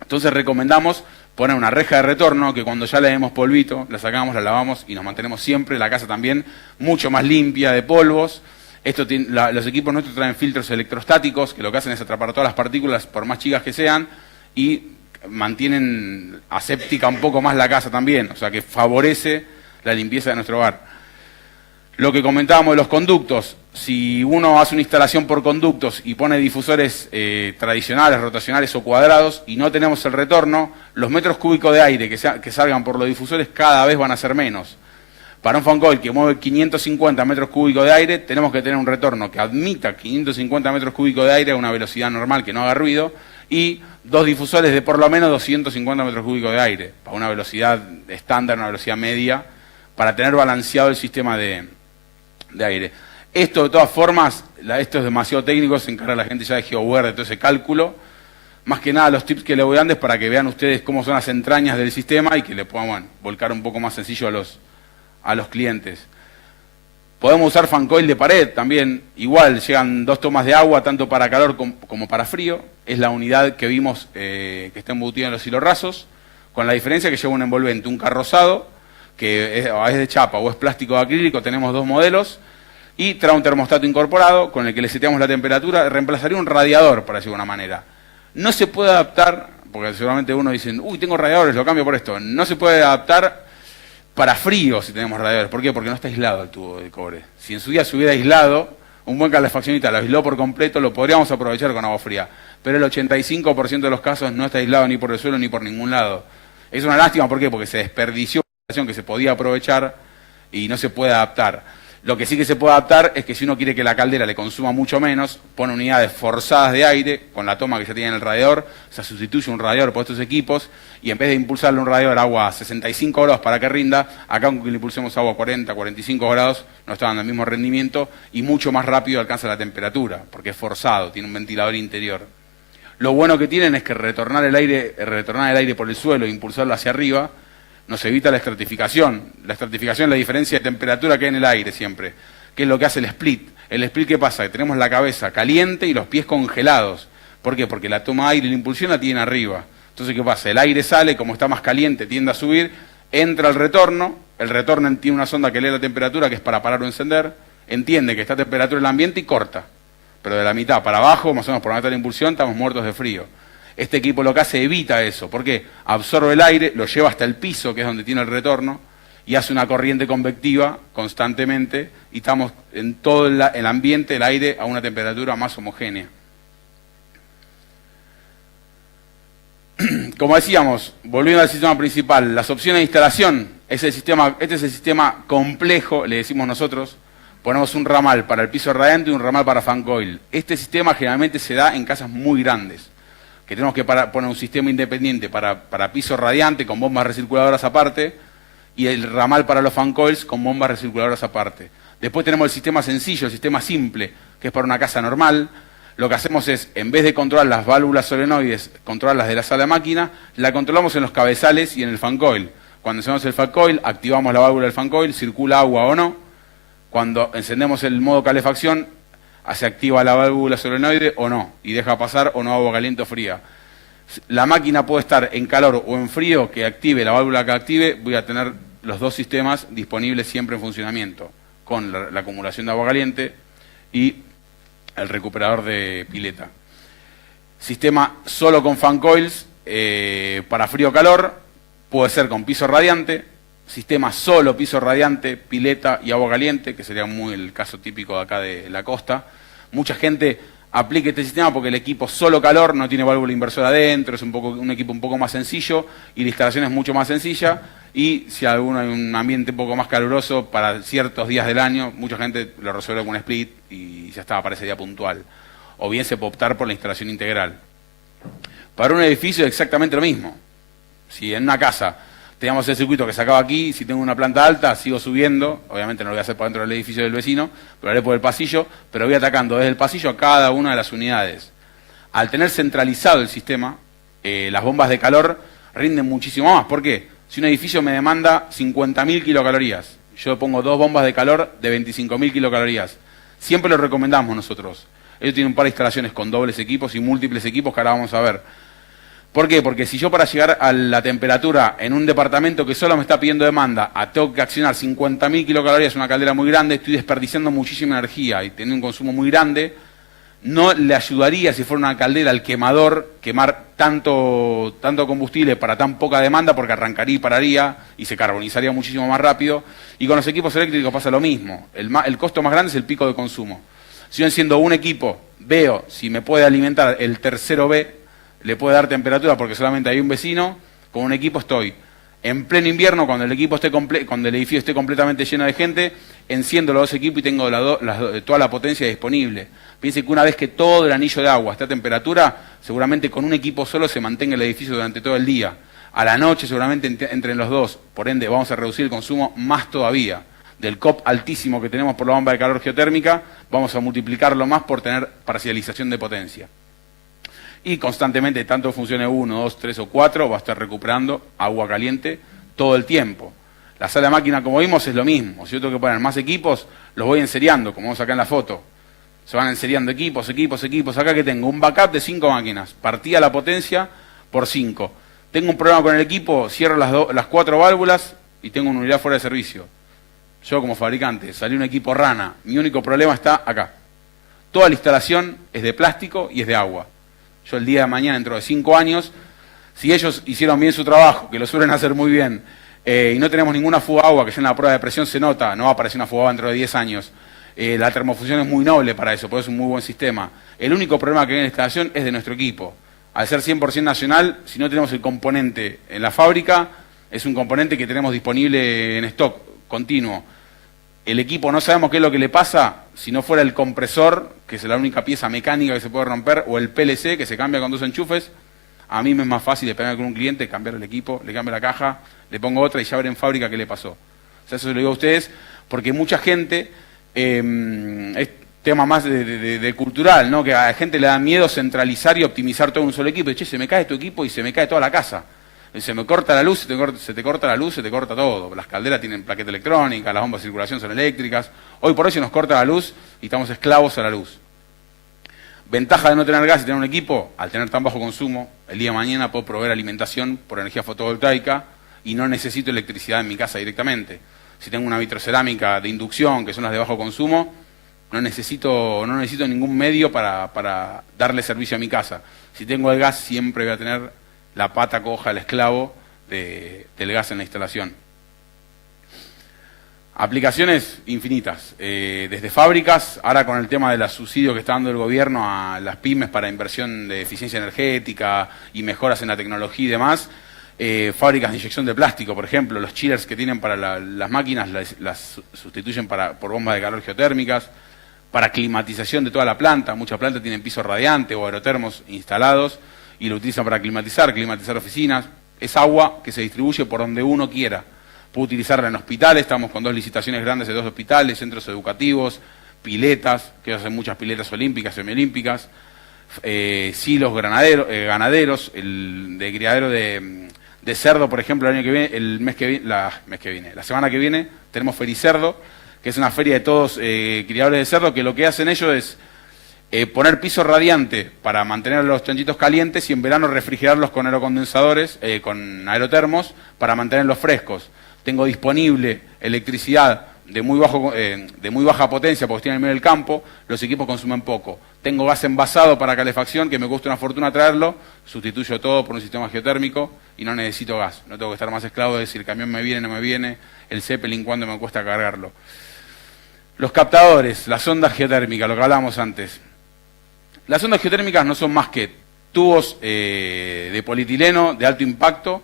Entonces recomendamos poner una reja de retorno que cuando ya le demos polvito, la sacamos, la lavamos y nos mantenemos siempre, la casa también, mucho más limpia de polvos. Los equipos nuestros traen filtros electrostáticos que lo que hacen es atrapar todas las partículas, por más chicas que sean, y mantienen aséptica un poco más la casa también, o sea que favorece la limpieza de nuestro hogar. Lo que comentábamos de los conductos, si uno hace una instalación por conductos y pone difusores tradicionales, rotacionales o cuadrados y no tenemos el retorno, los metros cúbicos de aire que salgan por los difusores cada vez van a ser menos. Para un fan coil que mueve 550 metros cúbicos de aire, tenemos que tener un retorno que admita 550 metros cúbicos de aire a una velocidad normal que no haga ruido y dos difusores de por lo menos 250 metros cúbicos de aire, para una velocidad estándar, una velocidad media, para tener balanceado el sistema de aire. Esto de todas formas, esto es demasiado técnico, se encarga la gente ya de GeoWare de todo ese cálculo. Más que nada los tips que le voy dando es para que vean ustedes cómo son las entrañas del sistema y que le puedan volcar un poco más sencillo a los clientes. Podemos usar fan coil de pared también, igual llegan 2 tomas de agua tanto para calor como para frío. Es la unidad que vimos que está embutida en los hilorrasos, con la diferencia que lleva un envolvente, un carrozado, que es de chapa o es plástico de acrílico, tenemos 2 modelos, y trae un termostato incorporado con el que le seteamos la temperatura, reemplazaría un radiador, por decirlo de una manera. No se puede adaptar, porque seguramente uno dice, uy, tengo radiadores, lo cambio por esto. No se puede adaptar para frío si tenemos radiadores. ¿Por qué? Porque no está aislado el tubo de cobre. Si en su día se hubiera aislado, un buen calefaccionista lo aisló por completo, lo podríamos aprovechar con agua fría. Pero el 85% de los casos no está aislado ni por el suelo ni por ningún lado. Es una lástima, ¿por qué? Porque se desperdició una situación que se podía aprovechar y no se puede adaptar. Lo que sí que se puede adaptar es que si uno quiere que la caldera le consuma mucho menos, pone unidades forzadas de aire, con la toma que ya tiene en el radiador, se sustituye un radiador por estos equipos, y en vez de impulsarle un radiador a agua a 65 grados para que rinda, acá aunque le impulsemos agua a 40, 45 grados, nos está dando el mismo rendimiento y mucho más rápido alcanza la temperatura, porque es forzado, tiene un ventilador interior. Lo bueno que tienen es que retornar el aire por el suelo e impulsarlo hacia arriba, nos evita la estratificación. La estratificación es la diferencia de temperatura que hay en el aire siempre, que es lo que hace el split. El split, ¿qué pasa? Que tenemos la cabeza caliente y los pies congelados. ¿Por qué? Porque la toma de aire y la impulsión la tiene arriba. Entonces, ¿qué pasa? El aire sale, como está más caliente, tiende a subir, entra al retorno, el retorno tiene una sonda que lee la temperatura, que es para parar o encender, entiende que está a temperatura en el ambiente y corta. Pero de la mitad para abajo, más o menos por la mitad de la impulsión, estamos muertos de frío. Este equipo lo que hace evita eso. ¿Por qué? Absorbe el aire, lo lleva hasta el piso, que es donde tiene el retorno, y hace una corriente convectiva constantemente, y estamos en todo el ambiente, el aire, a una temperatura más homogénea. Como decíamos, volviendo al sistema principal, las opciones de instalación, este es el sistema complejo, le decimos nosotros. Ponemos un ramal para el piso radiante y un ramal para fan coil. Este sistema generalmente se da en casas muy grandes, que tenemos que poner un sistema independiente para piso radiante con bombas recirculadoras aparte y el ramal para los fan coils con bombas recirculadoras aparte. Después tenemos el sistema sencillo, el sistema simple, que es para una casa normal. Lo que hacemos es, en vez de controlar las válvulas solenoides, controlarlas de la sala de máquina, la controlamos en los cabezales y en el fan coil. Cuando encendemos el fan coil, activamos la válvula del fan coil, circula agua o no. Cuando encendemos el modo calefacción, se activa la válvula solenoide o no, y deja pasar o no agua caliente o fría. La máquina puede estar en calor o en frío, que active la válvula que active, voy a tener los dos sistemas disponibles siempre en funcionamiento, con la acumulación de agua caliente y el recuperador de pileta. Sistema solo con fan coils, para frío o calor, puede ser con piso radiante, sistema solo piso radiante, pileta y agua caliente, que sería muy el caso típico de acá de la costa. Mucha gente aplica este sistema porque el equipo solo calor no tiene válvula inversora adentro, es un equipo un poco más sencillo y la instalación es mucho más sencilla. Y si hay un ambiente un poco más caluroso para ciertos días del año, mucha gente lo resuelve con un split y ya está, para ese día puntual. O bien se puede optar por la instalación integral. Para un edificio es exactamente lo mismo. Si en una casa teníamos el circuito que sacaba aquí, si tengo una planta alta, sigo subiendo, obviamente no lo voy a hacer por dentro del edificio del vecino, pero lo haré por el pasillo, pero voy atacando desde el pasillo a cada una de las unidades. Al tener centralizado el sistema, las bombas de calor rinden muchísimo más. ¿Por qué? Si un edificio me demanda 50.000 kilocalorías, yo pongo dos bombas de calor de 25.000 kilocalorías. Siempre lo recomendamos nosotros. Ellos tienen un par de instalaciones con dobles equipos y múltiples equipos que ahora vamos a ver. ¿Por qué? Porque si yo para llegar a la temperatura en un departamento que solo me está pidiendo demanda, tengo que accionar 50.000 kilocalorías, una caldera muy grande, estoy desperdiciando muchísima energía y teniendo un consumo muy grande, no le ayudaría si fuera una caldera al quemador quemar tanto combustible para tan poca demanda, porque arrancaría y pararía y se carbonizaría muchísimo más rápido. Y con los equipos eléctricos pasa lo mismo. El costo más grande es el pico de consumo. Si yo enciendo un equipo, veo si me puede alimentar el tercero B, le puede dar temperatura porque solamente hay un vecino, con un equipo estoy. En pleno invierno, cuando el edificio esté completamente lleno de gente, enciendo los dos equipos y tengo toda la potencia disponible. Piense que una vez que todo el anillo de agua está a temperatura, seguramente con un equipo solo se mantenga el edificio durante todo el día. A la noche seguramente entren los dos, por ende vamos a reducir el consumo más todavía. Del COP altísimo que tenemos por la bomba de calor geotérmica, vamos a multiplicarlo más por tener parcialización de potencia. Y constantemente, tanto funcione 1, 2, 3 o 4, va a estar recuperando agua caliente todo el tiempo. La sala de máquina, como vimos, es lo mismo. Si yo tengo que poner más equipos, los voy enseriando, como vemos acá en la foto. Se van enseriando equipos. Acá que tengo un backup de 5 máquinas. Partida la potencia por 5. Tengo un problema con el equipo, cierro las 4 válvulas y tengo una unidad fuera de servicio. yo como fabricante, salí un equipo rana, mi único problema está acá. Toda la instalación es de plástico y es de agua. Yo el día de mañana, dentro de 5 años, si ellos hicieron bien su trabajo, que lo suelen hacer muy bien, y no tenemos ninguna fuga de agua, que ya en la prueba de presión se nota, no va a aparecer una fuga de agua dentro de 10 años, la termofusión es muy noble para eso, por eso es un muy buen sistema. El único problema que hay en la instalación es de nuestro equipo. Al ser 100% nacional, si no tenemos el componente en la fábrica, es un componente que tenemos disponible en stock continuo. El equipo no sabemos qué es lo que le pasa, si no fuera el compresor, que es la única pieza mecánica que se puede romper, o el PLC, que se cambia con 2 enchufes. A mí me es más fácil de pegar con un cliente, cambiar el equipo, le cambio la caja, le pongo otra y ya ver en fábrica qué le pasó. O sea, eso se lo digo a ustedes, porque mucha gente, es tema más de cultural, ¿no? Que a la gente le da miedo centralizar y optimizar todo en un solo equipo. Y, che, se me cae tu equipo y se me cae toda la casa. Se me corta la luz, se te corta la luz, se te corta todo. Las calderas tienen plaqueta electrónica, las bombas de circulación son eléctricas. Hoy por hoy se nos corta la luz y estamos esclavos a la luz. Ventaja de no tener gas y tener un equipo, al tener tan bajo consumo, el día de mañana puedo proveer alimentación por energía fotovoltaica y no necesito electricidad en mi casa directamente. Si tengo una vitrocerámica de inducción, que son las de bajo consumo, no necesito ningún medio para darle servicio a mi casa. Si tengo el gas, siempre voy a tener la pata coja, el esclavo del gas en la instalación. Aplicaciones infinitas, desde fábricas, ahora con el tema de los subsidios que está dando el gobierno a las pymes para inversión de eficiencia energética y mejoras en la tecnología y demás, fábricas de inyección de plástico, por ejemplo, los chillers que tienen para las máquinas las sustituyen por bombas de calor geotérmicas, para climatización de toda la planta. Muchas plantas tienen piso radiante o aerotermos instalados y lo utilizan para climatizar oficinas. Es agua que se distribuye por donde uno quiera. Puedo utilizarla en hospitales, estamos con 2 licitaciones grandes de 2 hospitales, centros educativos, piletas, que hacen muchas piletas olímpicas, semiolímpicas, silos ganaderos, de criadero de cerdo, por ejemplo, el año que viene, la semana que viene, tenemos Fericerdo, que es una feria de todos criadores de cerdo, que lo que hacen ellos es poner piso radiante para mantener los chanchitos calientes y en verano refrigerarlos con aerocondensadores, con aerotermos, para mantenerlos frescos. Tengo disponible electricidad de muy baja potencia porque estoy en el medio del campo, los equipos consumen poco. Tengo gas envasado para calefacción, que me cuesta una fortuna traerlo, sustituyo todo por un sistema geotérmico y no necesito gas. No tengo que estar más esclavo de decir, el camión me viene, no me viene, el Zeppelin cuando me cuesta cargarlo. Los captadores, las ondas geotérmicas, lo que hablábamos antes. Las ondas geotérmicas no son más que tubos de polietileno de alto impacto,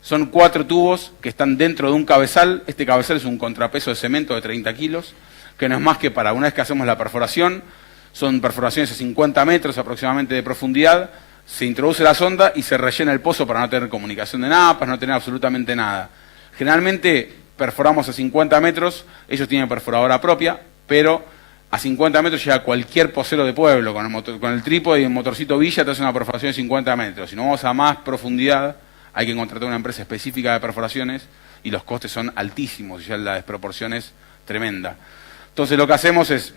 son 4 tubos que están dentro de un cabezal. Este cabezal es un contrapeso de cemento de 30 kilos, que no es más que para una vez que hacemos la perforación, son perforaciones de 50 metros aproximadamente de profundidad, se introduce la sonda y se rellena el pozo para no tener comunicación de napas, no tener absolutamente nada. Generalmente perforamos a 50 metros, ellos tienen perforadora propia, pero a 50 metros llega cualquier pocero de pueblo, con el trípode y el motorcito Villa te hace una perforación de 50 metros. Si no vamos a más profundidad, hay que contratar una empresa específica de perforaciones y los costes son altísimos y ya la desproporción es tremenda. Entonces lo que hacemos es,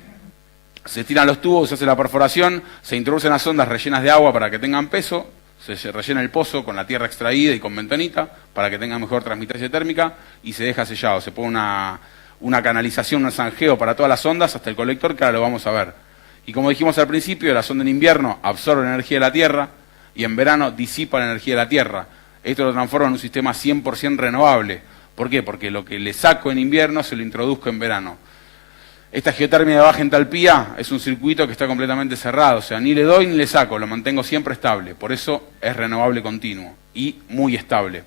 se tiran los tubos, se hace la perforación, se introducen las sondas rellenas de agua para que tengan peso, se rellena el pozo con la tierra extraída y con bentonita para que tenga mejor transmitación térmica y se deja sellado. Se pone una canalización, un zanjeo para todas las ondas hasta el colector, que ahora lo vamos a ver. Y como dijimos al principio, la sonda en invierno absorbe la energía de la tierra y en verano disipa la energía de la tierra. Esto lo transforma en un sistema 100% renovable. ¿Por qué? Porque lo que le saco en invierno se lo introduzco en verano. Esta geotermia de baja entalpía es un circuito que está completamente cerrado, o sea, ni le doy ni le saco, lo mantengo siempre estable. Por eso es renovable continuo y muy estable.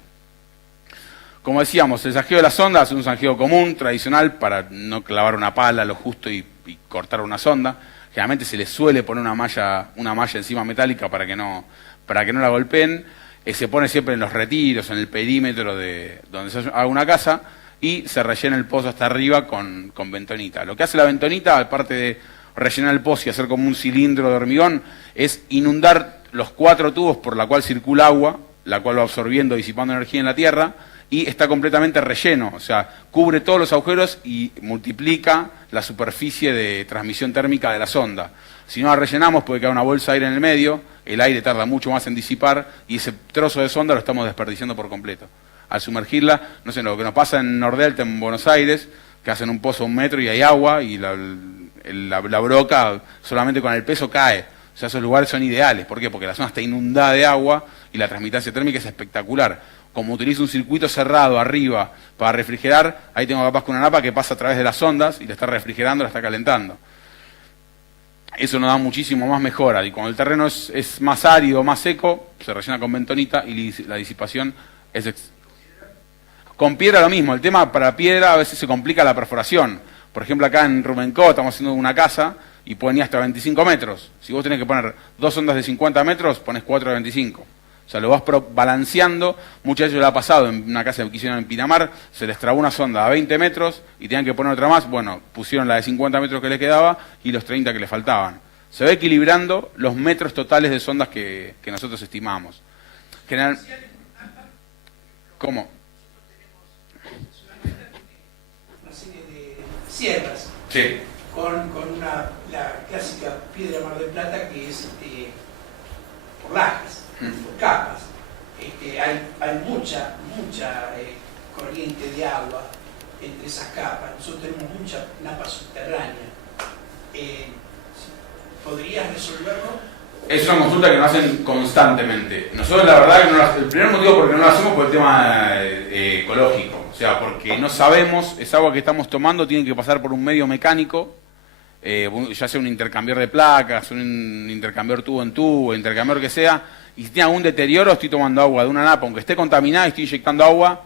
Como decíamos, el zanjeo de las sondas es un zanjeo común, tradicional, para no clavar una pala a lo justo y cortar una sonda. Generalmente se le suele poner una malla encima metálica para que no la golpeen. Se pone siempre en los retiros, en el perímetro de donde se haga una casa, y se rellena el pozo hasta arriba con bentonita. Lo que hace la bentonita, aparte de rellenar el pozo y hacer como un cilindro de hormigón, es inundar los 4 tubos por la cual circula agua, la cual va absorbiendo, disipando energía en la tierra, y está completamente relleno, o sea, cubre todos los agujeros y multiplica la superficie de transmisión térmica de la sonda. Si no la rellenamos puede quedar una bolsa de aire en el medio, el aire tarda mucho más en disipar y ese trozo de sonda lo estamos desperdiciando por completo. al sumergirla, no sé, lo que nos pasa en Nordelta, en Buenos Aires, que hacen un pozo 1 metro y hay agua y la broca solamente con el peso cae. O sea, esos lugares son ideales. ¿Por qué? Porque la zona está inundada de agua y la transmitancia térmica es espectacular. Como utilizo un circuito cerrado arriba para refrigerar, ahí tengo capaz que una napa que pasa a través de las ondas y la está refrigerando, la está calentando. Eso nos da muchísimo más mejora. Y cuando el terreno es más árido, más seco, se rellena con bentonita y la disipación es... Con piedra lo mismo. El tema para piedra a veces se complica la perforación. Por ejemplo, acá en Rumencó estamos haciendo una casa y pueden ir hasta 25 metros. Si vos tenés que poner 2 ondas de 50 metros, pones 4 de 25. O sea, lo vas balanceando. Muchas veces lo ha pasado en una casa que hicieron en Pinamar, se les trabó una sonda a 20 metros y tenían que poner otra más. Bueno, pusieron la de 50 metros que les quedaba y los 30 que les faltaban. Se va equilibrando los metros totales de sondas que nosotros estimamos. General... ¿Cómo? Sierras, Sí. con la clásica piedra Mar del Plata que es por lajas, por capas. Hay mucha corriente de agua entre esas capas. Nosotros tenemos mucha napa subterránea. ¿Podrías resolverlo? Es una consulta que nos hacen constantemente. Nosotros la verdad que el primer motivo por el que no lo hacemos por el tema ecológico. O sea, porque no sabemos, esa agua que estamos tomando tiene que pasar por un medio mecánico, ya sea un intercambiador de placas, un intercambiador tubo en tubo, intercambiador que sea, y si tiene algún deterioro estoy tomando agua de una napa, aunque esté contaminada, estoy inyectando agua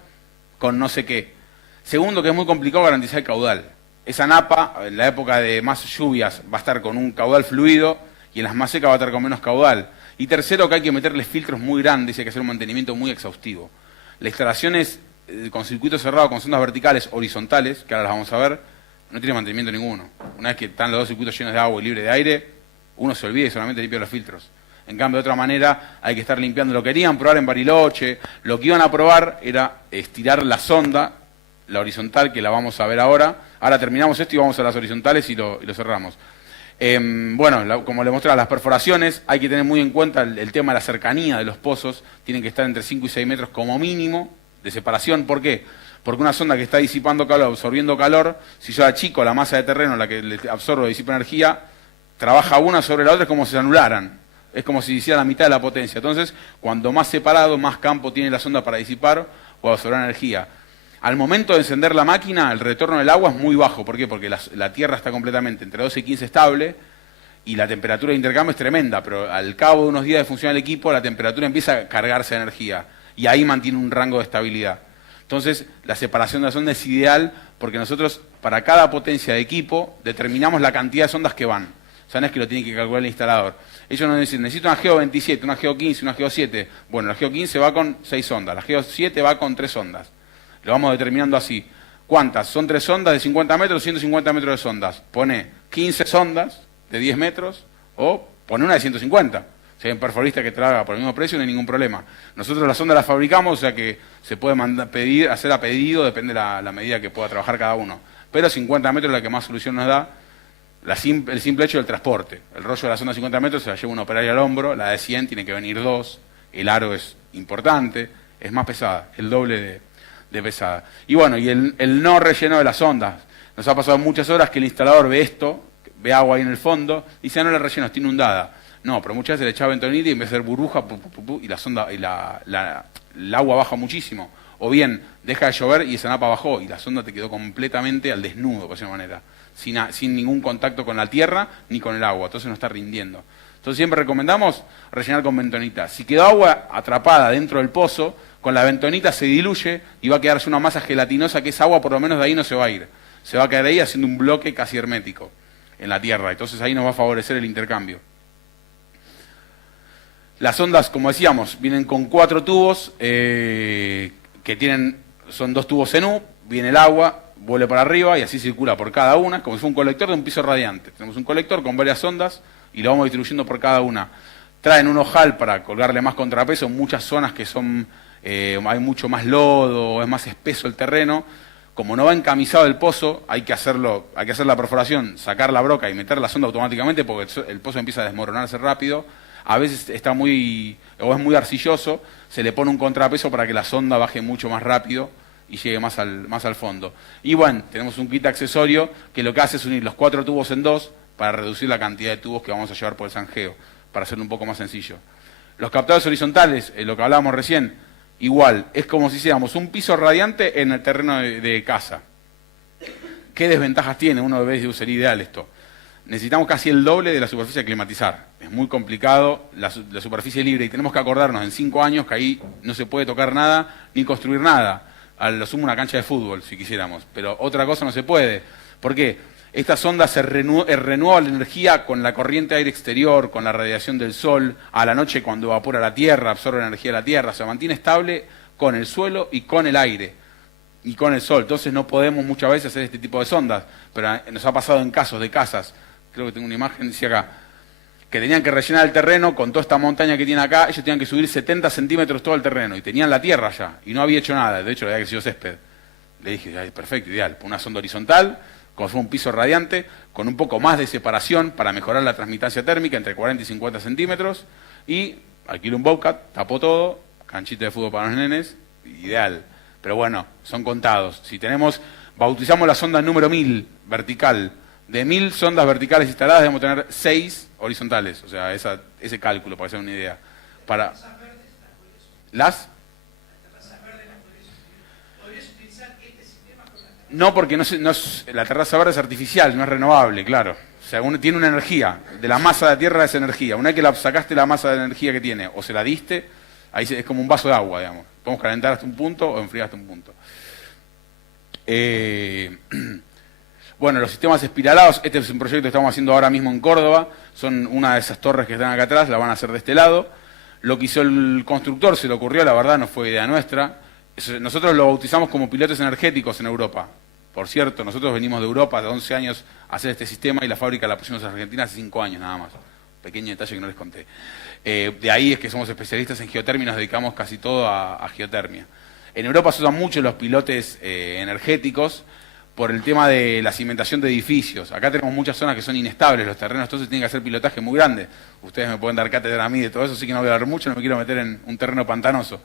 con no sé qué. Segundo, que es muy complicado garantizar el caudal. Esa napa, en la época de más lluvias, va a estar con un caudal fluido, y en las más secas va a estar con menos caudal. Y tercero, que hay que meterle filtros muy grandes y hay que hacer un mantenimiento muy exhaustivo. La instalación es con circuito cerrado, con sondas verticales horizontales, que ahora las vamos a ver, no tiene mantenimiento ninguno. Una vez que están los dos circuitos llenos de agua y libre de aire, uno se olvida y solamente limpia los filtros. En cambio, de otra manera, hay que estar limpiando. Lo querían probar en Bariloche, lo que iban a probar era estirar la sonda, la horizontal, que la vamos a ver ahora. Ahora terminamos esto y vamos a las horizontales y lo cerramos. Bueno, como le mostraba, las perforaciones, hay que tener muy en cuenta el tema de la cercanía de los pozos, tienen que estar entre 5 y 6 metros como mínimo de separación. ¿Por qué? Porque una sonda que está disipando calor, absorbiendo calor, si yo achico la masa de terreno, la que le absorbe y disipa energía, trabaja una sobre la otra, es como si se anularan, es como si hiciera la mitad de la potencia. Entonces, cuanto más separado, más campo tiene la sonda para disipar o absorber energía. Al momento de encender la máquina, el retorno del agua es muy bajo. ¿Por qué? Porque la Tierra está completamente entre 12 y 15 estable y la temperatura de intercambio es tremenda, pero al cabo de unos días de funcionar el equipo, la temperatura empieza a cargarse de energía y ahí mantiene un rango de estabilidad. Entonces, la separación de la sonda es ideal porque nosotros, para cada potencia de equipo, determinamos la cantidad de sondas que van. O sea, no es que lo tiene que calcular el instalador. Ellos nos dicen, necesito una GEO 27, una GEO 15, una GEO 7. Bueno, la GEO 15 va con 6 sondas, la GEO 7 va con 3 sondas. Lo vamos determinando así. ¿Cuántas? Son 3 sondas de 50 metros, 150 metros de sondas. Pone 15 sondas de 10 metros o pone una de 150. Si hay un perforista que traga por el mismo precio, no hay ningún problema. Nosotros las sondas las fabricamos, o sea que se puede hacer a pedido, depende de la medida que pueda trabajar cada uno. Pero 50 metros es la que más solución nos da. El simple hecho del transporte. El rollo de la sonda de 50 metros se la lleva un operario al hombro, la de 100 tiene que venir 2, el aro es importante, es más pesada, el doble de pesada. Y bueno, y el no relleno de las ondas. Nos ha pasado muchas horas que el instalador ve esto, ve agua ahí en el fondo, y dice, no la relleno, está inundada. No, pero muchas veces le echaba bentonita y en vez de hacer burbuja, y la sonda, y el agua baja muchísimo. O bien, deja de llover y esa napa bajó, y la sonda te quedó completamente al desnudo, por esa manera. Sin ningún contacto con la tierra ni con el agua, entonces no está rindiendo. Entonces siempre recomendamos rellenar con bentonita. Si quedó agua atrapada dentro del pozo, con la bentonita se diluye y va a quedarse una masa gelatinosa que esa agua por lo menos de ahí no se va a ir. Se va a quedar ahí haciendo un bloque casi hermético en la tierra. Entonces ahí nos va a favorecer el intercambio. Las ondas, como decíamos, vienen con 4 tubos son 2 tubos en U, viene el agua, vuelve para arriba y así circula por cada una, como si fuera un colector de un piso radiante. Tenemos un colector con varias ondas y lo vamos distribuyendo por cada una. Traen un ojal para colgarle más contrapeso en muchas zonas que son hay mucho más lodo, es más espeso el terreno. Como no va encamisado el pozo, hay que hacer la perforación, sacar la broca y meter la sonda automáticamente porque el pozo empieza a desmoronarse rápido. a veces está muy, o es muy arcilloso, se le pone un contrapeso para que la sonda baje mucho más rápido y llegue más al fondo. Y bueno, tenemos un kit accesorio que lo que hace es unir los 4 tubos en 2 para reducir la cantidad de tubos que vamos a llevar por el zanjeo, para hacerlo un poco más sencillo. Los captadores horizontales, lo que hablábamos recién, igual, es como si hiciéramos un piso radiante en el terreno de casa. ¿Qué desventajas tiene? Uno de sería ideal esto. Necesitamos casi el doble de la superficie a climatizar. Es muy complicado la superficie libre y tenemos que acordarnos en 5 años que ahí no se puede tocar nada ni construir nada. A lo sumo una cancha de fútbol, si quisiéramos. Pero otra cosa no se puede. ¿Por qué? Esta sonda renueva la energía con la corriente de aire exterior, con la radiación del sol. A la noche cuando evapora la tierra, absorbe la energía de la tierra. Se mantiene estable con el suelo y con el aire. Y con el sol. Entonces no podemos muchas veces hacer este tipo de sondas. Pero nos ha pasado en casos de casas, creo que tengo una imagen, decía acá, que tenían que rellenar el terreno con toda esta montaña que tiene acá, ellos tenían que subir 70 centímetros todo el terreno, y tenían la tierra ya, y no había hecho nada, de hecho le había crecido césped. Le dije, ay, perfecto, ideal, una sonda horizontal, como fue un piso radiante, con un poco más de separación para mejorar la transmitancia térmica entre 40 y 50 centímetros, y alquilé un Bobcat, tapó todo, canchita de fútbol para los nenes, ideal. Pero bueno, son contados. Si bautizamos la sonda número 1000, vertical. De 1000 sondas verticales instaladas debemos tener 6 horizontales. O sea, ese cálculo, para hacer una idea. Para ¿las? No, porque la terraza verde es artificial, no es renovable, claro. O sea, uno tiene una energía. De la masa de la Tierra es energía. Una vez que sacaste la masa de energía que tiene, o se la diste, ahí es como un vaso de agua, digamos. Podemos calentar hasta un punto o enfriar hasta un punto. Bueno, los sistemas espiralados, este es un proyecto que estamos haciendo ahora mismo en Córdoba, son una de esas torres que están acá atrás, la van a hacer de este lado. Lo que hizo el constructor, se le ocurrió, la verdad no fue idea nuestra. Nosotros lo bautizamos como pilotos energéticos en Europa. Por cierto, nosotros venimos de Europa de 11 años a hacer este sistema y la fábrica la pusimos en Argentina hace 5 años nada más. Pequeño detalle que no les conté. De ahí es que somos especialistas en geotermia y nos dedicamos casi todo a geotermia. En Europa se usan mucho los pilotes energéticos por el tema de la cimentación de edificios. Acá tenemos muchas zonas que son inestables los terrenos, entonces tienen que hacer pilotaje muy grande. Ustedes me pueden dar cátedra a mí de todo eso, así que no voy a hablar mucho, no me quiero meter en un terreno pantanoso.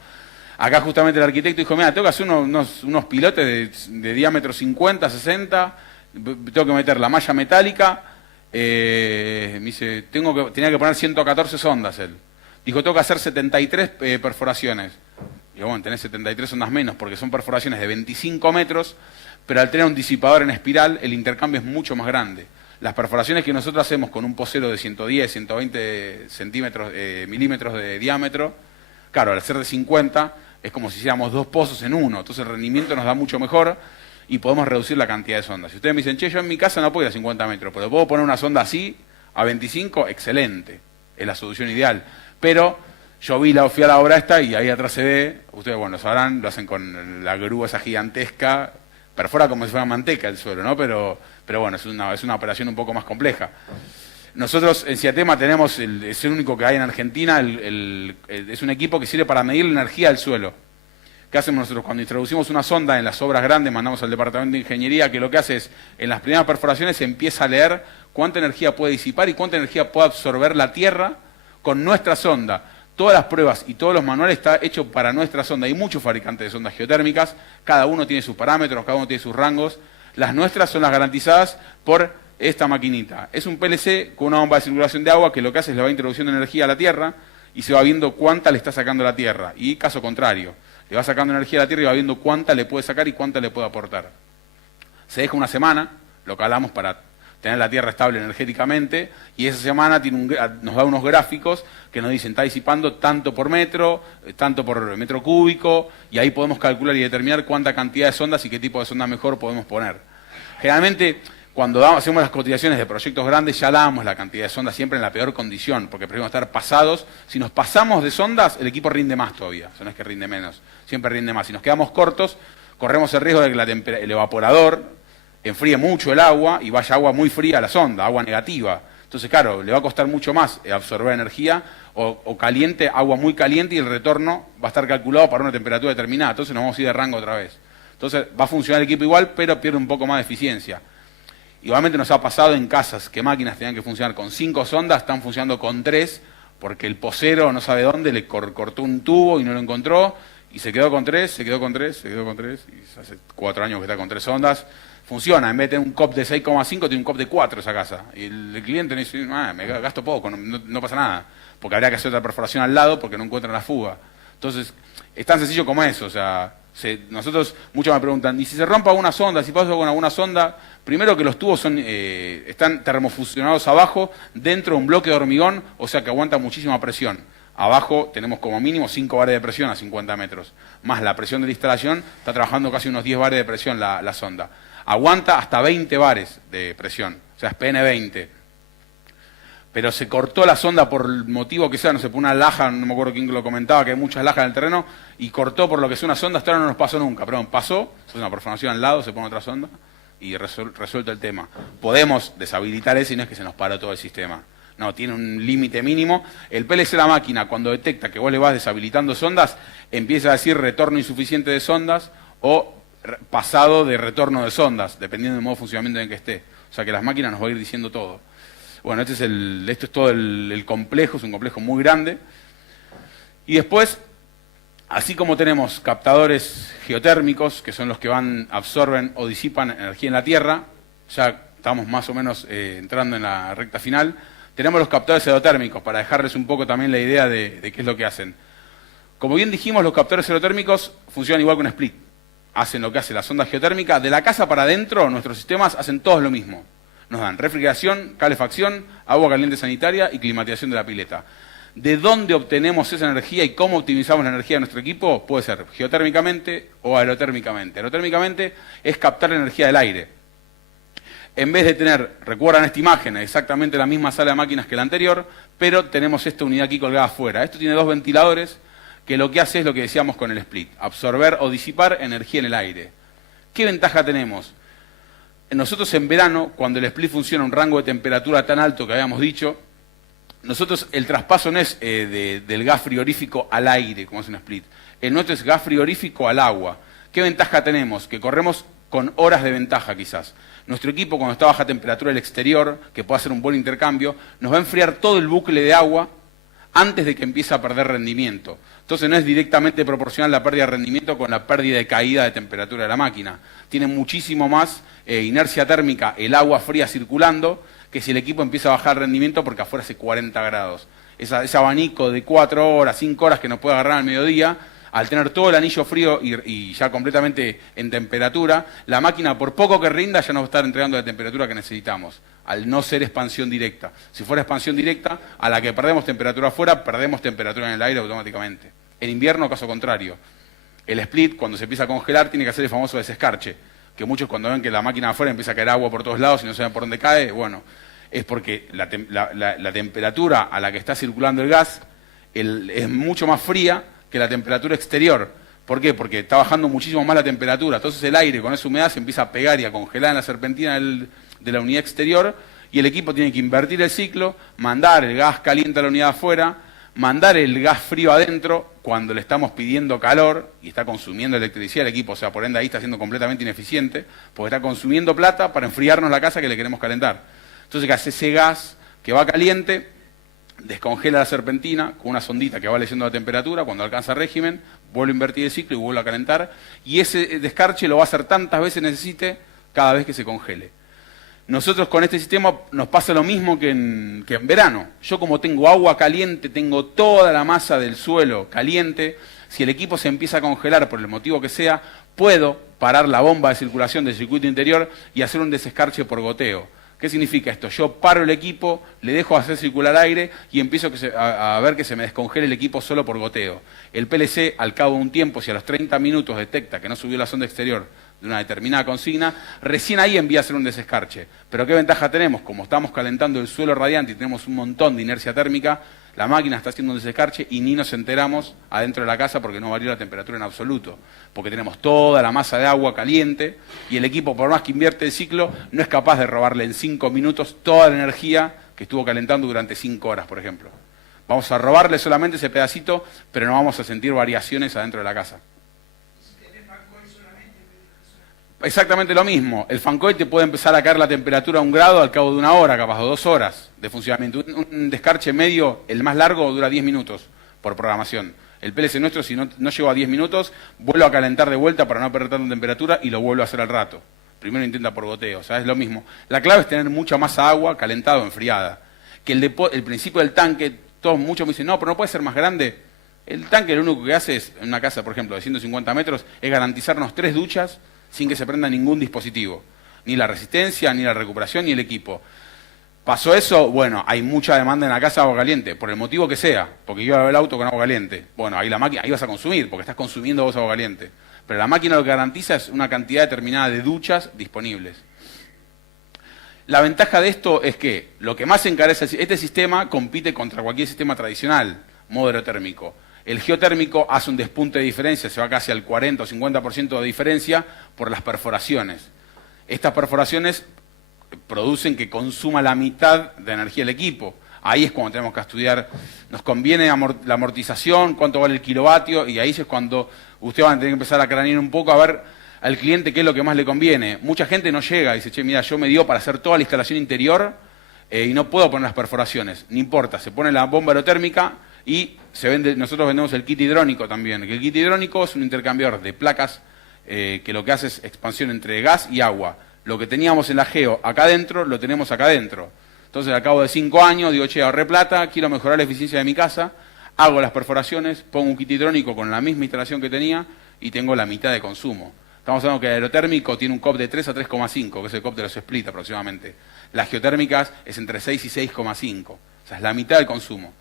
Acá justamente el arquitecto dijo, mira, tengo que hacer unos pilotes de diámetro 50, 60, tengo que meter la malla metálica. Me dice, tenía que poner 114 sondas él. Dijo, tengo que hacer 73 perforaciones. Digo, bueno, tenés 73 sondas menos, porque son perforaciones de 25 metros, pero al tener un disipador en espiral, el intercambio es mucho más grande. Las perforaciones que nosotros hacemos con un posero de 110, 120 milímetros de diámetro, claro, al ser de 50, es como si hiciéramos 2 pozos en uno, entonces el rendimiento nos da mucho mejor y podemos reducir la cantidad de sondas. Si ustedes me dicen, che, yo en mi casa no puedo ir a 50 metros, pero puedo poner una sonda así, a 25, excelente, es la solución ideal. Pero yo fui a la obra esta y ahí atrás se ve, ustedes bueno, lo sabrán, lo hacen con la grúa esa gigantesca, perfora como si fuera manteca el suelo, ¿no? Pero bueno, es una operación un poco más compleja. Nosotros en Ciatema tenemos, es el único que hay en Argentina, es un equipo que sirve para medir la energía del suelo. ¿Qué hacemos nosotros? Cuando introducimos una sonda en las obras grandes, mandamos al departamento de ingeniería, que lo que hace es, en las primeras perforaciones se empieza a leer cuánta energía puede disipar y cuánta energía puede absorber la Tierra con nuestra sonda. Todas las pruebas y todos los manuales están hechos para nuestra sonda. Hay muchos fabricantes de sondas geotérmicas, cada uno tiene sus parámetros, cada uno tiene sus rangos. Las nuestras son las garantizadas por esta maquinita. Es un PLC con una bomba de circulación de agua que lo que hace es le va introduciendo energía a la Tierra y se va viendo cuánta le está sacando la Tierra. Y caso contrario, le va sacando energía a la Tierra y va viendo cuánta le puede sacar y cuánta le puede aportar. Se deja una semana, lo calamos para tener la Tierra estable energéticamente, y esa semana nos da unos gráficos que nos dicen, está disipando tanto por metro, tanto por metro cúbico, y ahí podemos calcular y determinar cuánta cantidad de sondas y qué tipo de sonda mejor podemos poner. Generalmente, cuando hacemos las cotizaciones de proyectos grandes, ya damos la cantidad de sondas siempre en la peor condición, porque preferimos estar pasados. Si nos pasamos de sondas, el equipo rinde más todavía, o sea, no es que rinde menos, siempre rinde más. Si nos quedamos cortos, corremos el riesgo de que el evaporador enfríe mucho el agua y vaya agua muy fría a la sonda, agua negativa. Entonces, claro, le va a costar mucho más absorber energía o caliente, agua muy caliente, y el retorno va a estar calculado para una temperatura determinada. Entonces nos vamos a ir de rango otra vez. Entonces va a funcionar el equipo igual, pero pierde un poco más de eficiencia. Igualmente nos ha pasado en casas que máquinas tenían que funcionar con 5 sondas, están funcionando con 3, porque el posero no sabe dónde, le cortó un tubo y no lo encontró, y se quedó con 3, se quedó con 3, se quedó con 3, y hace 4 años que está con 3 sondas. Funciona, en vez de tener un COP de 6,5, tiene un COP de 4 esa casa. Y el cliente me dice, me gasto poco, no pasa nada, porque habría que hacer otra perforación al lado porque no encuentran la fuga. Entonces, es tan sencillo como eso, o sea, nosotros, muchos me preguntan, ¿y si se rompa alguna sonda, si pasa con alguna sonda? Primero que los tubos están termofusionados abajo, dentro de un bloque de hormigón, o sea que aguanta muchísima presión. Abajo tenemos como mínimo 5 bares de presión a 50 metros, más la presión de la instalación, está trabajando casi unos 10 bares de presión la sonda. Aguanta hasta 20 bares de presión, o sea, es PN20. Pero se cortó la sonda por el motivo que sea, no sé, por una laja, no me acuerdo quién lo comentaba, que hay muchas lajas en el terreno, y cortó por lo que sea una sonda, hasta ahora no nos pasó nunca, perdón, pasó, es una perforación al lado, se pone otra sonda, y resuelto el tema. Podemos deshabilitar eso y no es que se nos paró todo el sistema. No, tiene un límite mínimo. El PLC, la máquina, cuando detecta que vos le vas deshabilitando sondas, empieza a decir retorno insuficiente de sondas o pasado de retorno de sondas, dependiendo del modo de funcionamiento en que esté. O sea que las máquinas nos va a ir diciendo todo. Bueno, esto es todo el complejo, es un complejo muy grande. Y después, así como tenemos captadores geotérmicos, que son los que absorben o disipan energía en la Tierra, ya estamos más o menos entrando en la recta final, tenemos los captadores endotérmicos, para dejarles un poco también la idea de qué es lo que hacen. Como bien dijimos, los captadores endotérmicos funcionan igual que un split. Hacen lo que hace la sonda geotérmica. De la casa para adentro, nuestros sistemas hacen todos lo mismo. Nos dan refrigeración, calefacción, agua caliente sanitaria y climatización de la pileta. ¿De dónde obtenemos esa energía y cómo optimizamos la energía de nuestro equipo? Puede ser geotérmicamente o aerotérmicamente. Aerotérmicamente es captar la energía del aire. En vez de tener, recuerdan esta imagen, exactamente la misma sala de máquinas que la anterior, pero tenemos esta unidad aquí colgada afuera. Esto tiene 2 ventiladores que lo que hace es lo que decíamos con el split, absorber o disipar energía en el aire. ¿Qué ventaja tenemos? Nosotros en verano, cuando el split funciona a un rango de temperatura tan alto que habíamos dicho, nosotros el traspaso no es del gas frigorífico al aire, como es un split. El nuestro es gas frigorífico al agua. ¿Qué ventaja tenemos? Que corremos con horas de ventaja quizás. Nuestro equipo, cuando está a baja temperatura el exterior, que puede hacer un buen intercambio, nos va a enfriar todo el bucle de agua antes de que empiece a perder rendimiento. Entonces no es directamente proporcional la pérdida de rendimiento con la pérdida de caída de temperatura de la máquina. Tiene muchísimo más inercia térmica el agua fría circulando que si el equipo empieza a bajar rendimiento porque afuera hace 40 grados. Ese abanico de 4 horas, 5 horas que nos puede agarrar al mediodía, al tener todo el anillo frío y ya completamente en temperatura, la máquina por poco que rinda ya nos va a estar entregando la temperatura que necesitamos, al no ser expansión directa. Si fuera expansión directa, a la que perdemos temperatura afuera, perdemos temperatura en el aire automáticamente. En invierno, caso contrario. El split, cuando se empieza a congelar, tiene que hacer el famoso desescarche, que muchos cuando ven que la máquina afuera empieza a caer agua por todos lados y no saben por dónde cae, bueno, es porque la temperatura a la que está circulando el gas es mucho más fría que la temperatura exterior. ¿Por qué? Porque está bajando muchísimo más la temperatura. Entonces el aire con esa humedad se empieza a pegar y a congelar en la serpentina de la unidad exterior y el equipo tiene que invertir el ciclo, mandar el gas caliente a la unidad afuera, mandar el gas frío adentro cuando le estamos pidiendo calor y está consumiendo electricidad el equipo. O sea, por ende ahí está siendo completamente ineficiente porque está consumiendo plata para enfriarnos la casa que le queremos calentar. Entonces, ¿qué hace? Ese gas que va caliente descongela la serpentina con una sondita que va leyendo la temperatura, cuando alcanza régimen, vuelve a invertir el ciclo y vuelve a calentar, y ese descarche lo va a hacer tantas veces necesite cada vez que se congele. Nosotros con este sistema nos pasa lo mismo que en verano. Yo como tengo agua caliente, tengo toda la masa del suelo caliente, si el equipo se empieza a congelar por el motivo que sea, puedo parar la bomba de circulación del circuito interior y hacer un desescarche por goteo. ¿Qué significa esto? Yo paro el equipo, le dejo hacer circular aire y empiezo a ver que se me descongele el equipo solo por goteo. El PLC, al cabo de un tiempo, si a los 30 minutos detecta que no subió la sonda exterior de una determinada consigna, recién ahí envía a hacer un desescarche. Pero ¿qué ventaja tenemos? Como estamos calentando el suelo radiante y tenemos un montón de inercia térmica, la máquina está haciendo un desescarche y ni nos enteramos adentro de la casa porque no varió la temperatura en absoluto. Porque tenemos toda la masa de agua caliente y el equipo, por más que invierte el ciclo, no es capaz de robarle en 5 minutos toda la energía que estuvo calentando durante 5 horas, por ejemplo. Vamos a robarle solamente ese pedacito, pero no vamos a sentir variaciones adentro de la casa. Exactamente lo mismo. El fancoil te puede empezar a caer la temperatura a 1 grado al cabo de 1 hora, capaz, o 2 horas de funcionamiento. Un descarche medio, el más largo, dura 10 minutos por programación. El PLC nuestro, si no llegó a 10 minutos, vuelvo a calentar de vuelta para no perder tanta temperatura y lo vuelvo a hacer al rato. Primero intenta por goteo, o sea, es lo mismo. La clave es tener mucha más agua, calentada o enfriada. Que el principio del tanque, muchos me dicen, no, pero no puede ser más grande. El tanque lo único que hace es, en una casa, por ejemplo, de 150 metros, es garantizarnos 3 duchas sin que se prenda ningún dispositivo. Ni la resistencia, ni la recuperación, ni el equipo. ¿Pasó eso? Bueno, hay mucha demanda en la casa de agua caliente, por el motivo que sea, porque yo el auto con agua caliente. Bueno, ahí la máquina, ahí vas a consumir, porque estás consumiendo vos agua caliente. Pero la máquina lo que garantiza es una cantidad determinada de duchas disponibles. La ventaja de esto es que lo que más encarece, este sistema compite contra cualquier sistema tradicional, modo aerotérmico. El geotérmico hace un despunte de diferencia, se va casi al 40 o 50% de diferencia por las perforaciones. Estas perforaciones producen que consuma la mitad de energía el equipo. Ahí es cuando tenemos que estudiar, nos conviene la amortización, cuánto vale el kilovatio, y ahí es cuando ustedes van a tener que empezar a cranear un poco a ver al cliente qué es lo que más le conviene. Mucha gente no llega y dice, che, mira, yo me dio para hacer toda la instalación interior y no puedo poner las perforaciones. No importa, se pone la bomba aerotérmica y nosotros vendemos el kit hidrónico también. El kit hidrónico es un intercambiador de placas que lo que hace es expansión entre gas y agua. Lo que teníamos en la Geo acá adentro, lo tenemos acá adentro. Entonces, al cabo de 5 años, digo, che, ahorré plata, quiero mejorar la eficiencia de mi casa, hago las perforaciones, pongo un kit hidrónico con la misma instalación que tenía y tengo la mitad de consumo. Estamos hablando que el aerotérmico tiene un COP de 3 a 3,5, que es el COP de los split aproximadamente. Las geotérmicas es entre 6 y 6,5. O sea, es la mitad del consumo.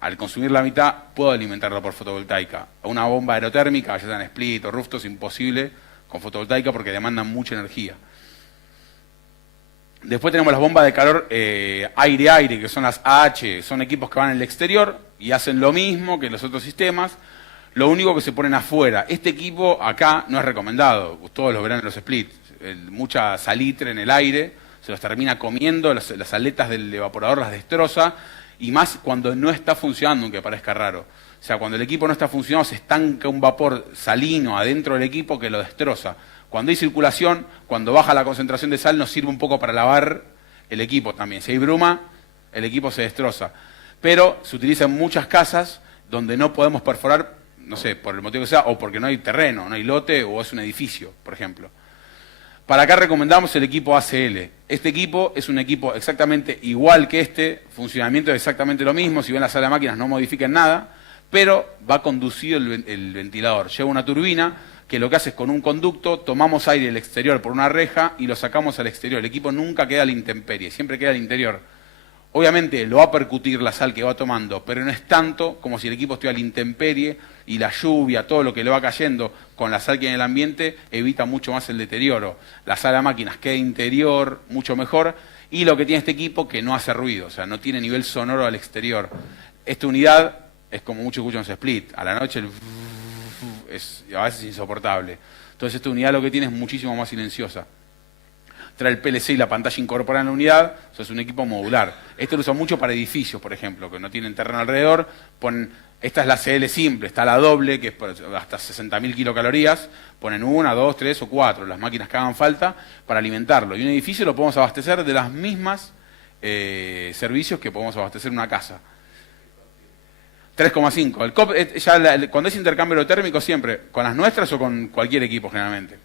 Al consumir la mitad, puedo alimentarlo por fotovoltaica. Una bomba aerotérmica, ya sea en split o rooftop, es imposible con fotovoltaica porque demandan mucha energía. Después tenemos las bombas de calor aire-aire, que son las AH, son equipos que van en el exterior y hacen lo mismo que los otros sistemas, lo único que se ponen afuera. Este equipo acá no es recomendado, todos lo verán en los splits, mucha salitre en el aire, se los termina comiendo, las aletas del evaporador las destroza, y más cuando no está funcionando, aunque parezca raro. O sea, cuando el equipo no está funcionando, se estanca un vapor salino adentro del equipo que lo destroza. Cuando hay circulación, cuando baja la concentración de sal, nos sirve un poco para lavar el equipo también. Si hay bruma, el equipo se destroza. Pero se utiliza en muchas casas donde no podemos perforar, no sé, por el motivo que sea, o porque no hay terreno, no hay lote, o es un edificio, por ejemplo. Para acá recomendamos el equipo ACL. Este equipo es un equipo exactamente igual que este, funcionamiento es exactamente lo mismo, si ven la sala de máquinas no modifiquen nada, pero va conducido el ventilador. Lleva una turbina que lo que hace es con un conducto, tomamos aire del exterior por una reja y lo sacamos al exterior. El equipo nunca queda a la intemperie, siempre queda al interior. Obviamente lo va a percutir la sal que va tomando, pero no es tanto como si el equipo estuviera a la intemperie y la lluvia, todo lo que le va cayendo con la sal que hay en el ambiente, evita mucho más el deterioro. La sala de máquinas queda interior, mucho mejor, y lo que tiene este equipo que no hace ruido, o sea, no tiene nivel sonoro al exterior. Esta unidad es como mucho escuchan en split, a la noche es a veces insoportable. Entonces esta unidad lo que tiene es muchísimo más silenciosa. Trae el PLC y la pantalla incorporada en la unidad, eso es un equipo modular. Este lo usa mucho para edificios, por ejemplo, que no tienen terreno alrededor. Esta es la CL simple, está la doble, que es hasta 60.000 kilocalorías. Ponen 1, 2, 3 o 4, las máquinas que hagan falta para alimentarlo. Y un edificio lo podemos abastecer de las mismas servicios que podemos abastecer en una casa. 3,5. El COP, cuando es intercambio aerotérmico, siempre, con las nuestras o con cualquier equipo generalmente.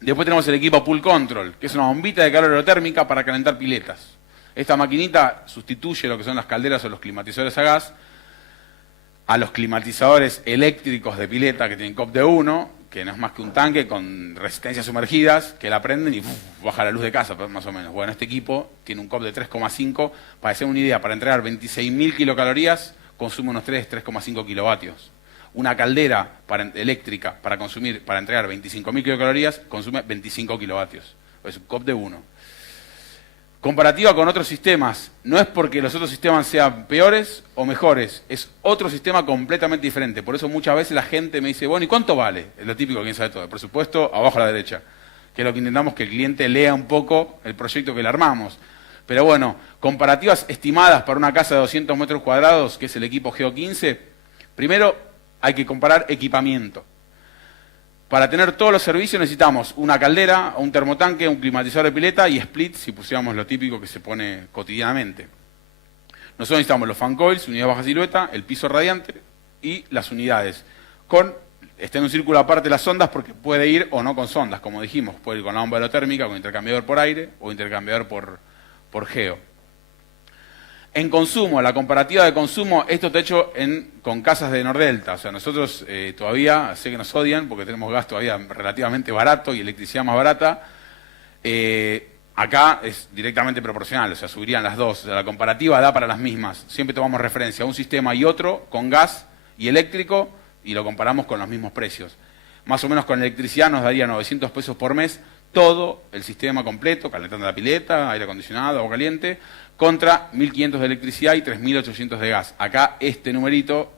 Después tenemos el equipo Pool Control, que es una bombita de calor aerotérmica para calentar piletas. Esta maquinita sustituye lo que son las calderas o los climatizadores a gas a los climatizadores eléctricos de pileta que tienen COP de 1, que no es más que un tanque con resistencias sumergidas, que la prenden y baja la luz de casa, más o menos. Bueno, este equipo tiene un COP de 3,5. Para hacer una idea, para entregar 26.000 kilocalorías, consume unos 3,5 kilovatios. Una caldera eléctrica para entregar 25.000 kilocalorías consume 25 kilovatios. Es un COP de 1. Comparativa con otros sistemas, no es porque los otros sistemas sean peores o mejores, es otro sistema completamente diferente. Por eso muchas veces la gente me dice, bueno, ¿y cuánto vale? Es lo típico, quién sabe todo. El presupuesto, abajo a la derecha. Que es lo que intentamos que el cliente lea un poco el proyecto que le armamos. Pero bueno, comparativas estimadas para una casa de 200 metros cuadrados, que es el equipo Geo 15, primero hay que comparar equipamiento. Para tener todos los servicios necesitamos una caldera, un termotanque, un climatizador de pileta y split, si pusiéramos lo típico que se pone cotidianamente. Nosotros necesitamos los fan coils, unidad baja silueta, el piso radiante y las unidades. Está en un círculo aparte las sondas porque puede ir o no con sondas, como dijimos. Puede ir con la bomba aerotérmica, con intercambiador por aire o intercambiador por geo. En consumo, la comparativa de consumo, esto está hecho con casas de Nordelta. O sea, nosotros todavía, sé que nos odian porque tenemos gas todavía relativamente barato y electricidad más barata. Acá es directamente proporcional, o sea, subirían las dos. O sea, la comparativa da para las mismas. Siempre tomamos referencia a un sistema y otro con gas y eléctrico y lo comparamos con los mismos precios. Más o menos con electricidad nos daría 900 pesos por mes todo el sistema completo, calentando la pileta, aire acondicionado, agua caliente, contra 1.500 de electricidad y 3.800 de gas. Acá este numerito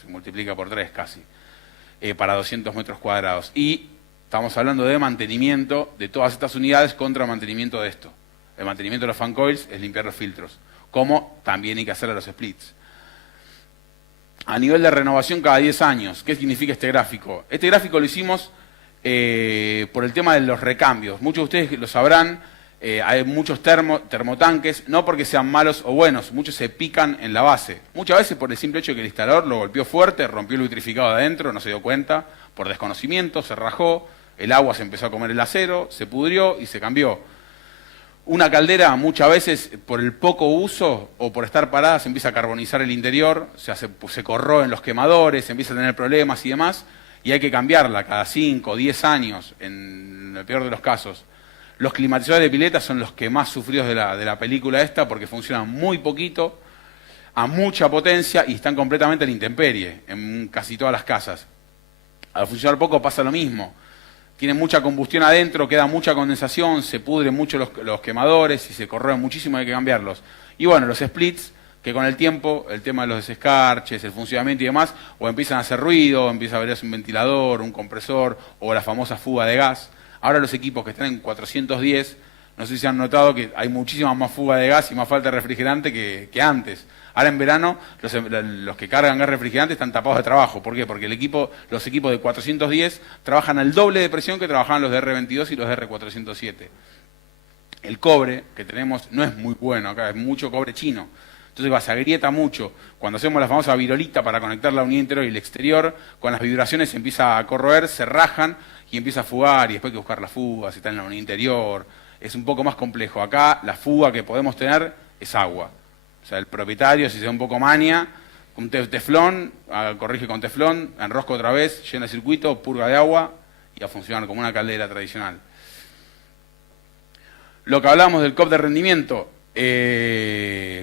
se multiplica por 3 casi, para 200 metros cuadrados. Y estamos hablando de mantenimiento de todas estas unidades contra mantenimiento de esto. El mantenimiento de los fan coils es limpiar los filtros, como también hay que hacer a los splits. A nivel de renovación cada 10 años, ¿qué significa este gráfico? Este gráfico lo hicimos por el tema de los recambios. Muchos de ustedes lo sabrán, hay muchos termotanques, no porque sean malos o buenos, muchos se pican en la base. Muchas veces por el simple hecho de que el instalador lo golpeó fuerte, rompió el vitrificado adentro, no se dio cuenta, por desconocimiento, se rajó, el agua se empezó a comer el acero, se pudrió y se cambió. Una caldera muchas veces por el poco uso o por estar parada se empieza a carbonizar el interior, se corroen los quemadores, se empieza a tener problemas y demás, y hay que cambiarla cada 5 o 10 años, en el peor de los casos. Los climatizadores de pileta son los que más sufridos de la película esta porque funcionan muy poquito, a mucha potencia y están completamente a la intemperie en casi todas las casas. Al funcionar poco pasa lo mismo. Tiene mucha combustión adentro, queda mucha condensación, se pudren mucho los quemadores y se corroen muchísimo, hay que cambiarlos. Y bueno, los splits, que con el tiempo, el tema de los desescarches, el funcionamiento y demás, o empiezan a hacer ruido, empieza a verse un ventilador, un compresor, o la famosa fuga de gas. Ahora los equipos que están en 410, no sé si se han notado que hay muchísima más fuga de gas y más falta de refrigerante que antes. Ahora en verano los que cargan gas refrigerante están tapados de trabajo. ¿Por qué? Porque los equipos de 410 trabajan al doble de presión que trabajaban los de R22 y los de R407. El cobre que tenemos no es muy bueno acá, es mucho cobre chino. Entonces se agrieta mucho. Cuando hacemos la famosa virolita para conectar la unidad interior y el exterior, con las vibraciones se empieza a corroer, se rajan y empieza a fugar y después hay que buscar la fuga, si está en la unidad interior. Es un poco más complejo. Acá la fuga que podemos tener es agua. O sea, el propietario, si se da un poco mania, un teflón, corrige con teflón, enrosca otra vez, llena el circuito, purga de agua y a funcionar como una caldera tradicional. Lo que hablamos del COP de rendimiento,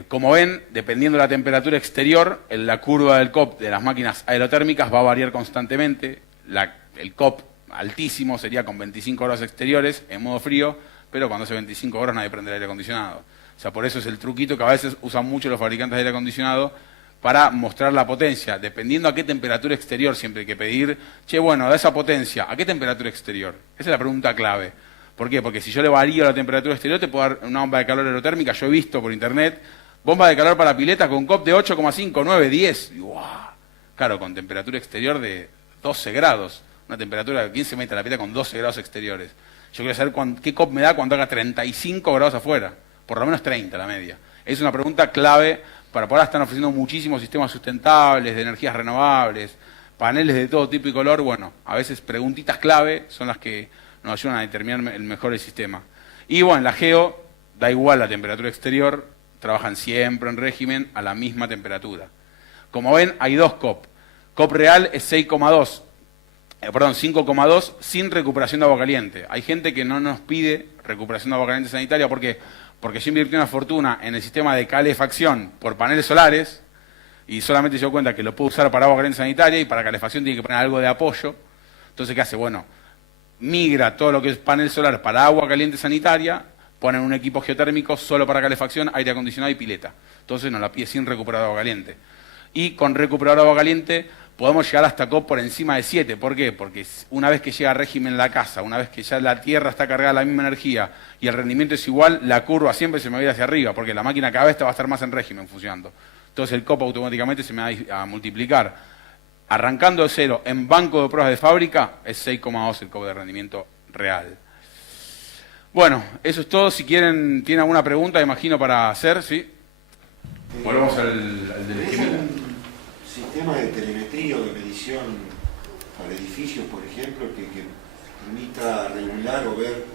como ven, dependiendo de la temperatura exterior, la curva del COP de las máquinas aerotérmicas va a variar constantemente. El COP altísimo sería con 25 grados exteriores en modo frío, pero cuando hace 25 grados nadie prende el aire acondicionado. O sea, por eso es el truquito que a veces usan mucho los fabricantes de aire acondicionado para mostrar la potencia. Dependiendo a qué temperatura exterior siempre hay que pedir, che, bueno, de esa potencia, ¿a qué temperatura exterior? Esa es la pregunta clave. ¿Por qué? Porque si yo le varío la temperatura exterior, te puedo dar una bomba de calor aerotérmica. Yo he visto por internet bomba de calor para piletas con COP de 8,5, 9, 10. Y, ¡wow! Claro, con temperatura exterior de 12 grados. Una temperatura, ¿quién se mete a la pileta con 12 grados exteriores? Yo quiero saber qué COP me da cuando haga 35 grados afuera. Por lo menos 30 la media. Es una pregunta clave para poder estar ofreciendo muchísimos sistemas sustentables, de energías renovables, paneles de todo tipo y color. Bueno, a veces preguntitas clave son las que nos ayudan a determinar el mejor sistema. Y bueno, la geo, da igual la temperatura exterior, trabajan siempre en régimen a la misma temperatura. Como ven, hay dos COP. COP real es 5,2 sin recuperación de agua caliente. Hay gente que no nos pide recuperación de agua caliente sanitaria porque yo invirtió una fortuna en el sistema de calefacción por paneles solares y solamente se dio cuenta que lo puedo usar para agua caliente sanitaria y para calefacción tiene que poner algo de apoyo. Entonces, ¿qué hace? Bueno, migra todo lo que es panel solar para agua caliente sanitaria, ponen un equipo geotérmico solo para calefacción, aire acondicionado y pileta. Entonces nos la pide sin recuperador de agua caliente. Y con recuperador de agua caliente podemos llegar hasta COP por encima de 7. ¿Por qué? Porque una vez que llega a régimen la casa, una vez que ya la tierra está cargada de la misma energía y el rendimiento es igual, la curva siempre se me va a ir hacia arriba, porque la máquina cada vez va a estar más en régimen funcionando. Entonces el COP automáticamente se me va a multiplicar. arrancando de cero en banco de pruebas de fábrica, es 6,2 el COP de rendimiento real. Bueno, eso es todo. Si quieren, tienen alguna pregunta, imagino, para hacer, ¿sí? Volvemos al del ¿Es un sistema de telemetría o de medición para edificios, por ejemplo, que permita regular o ver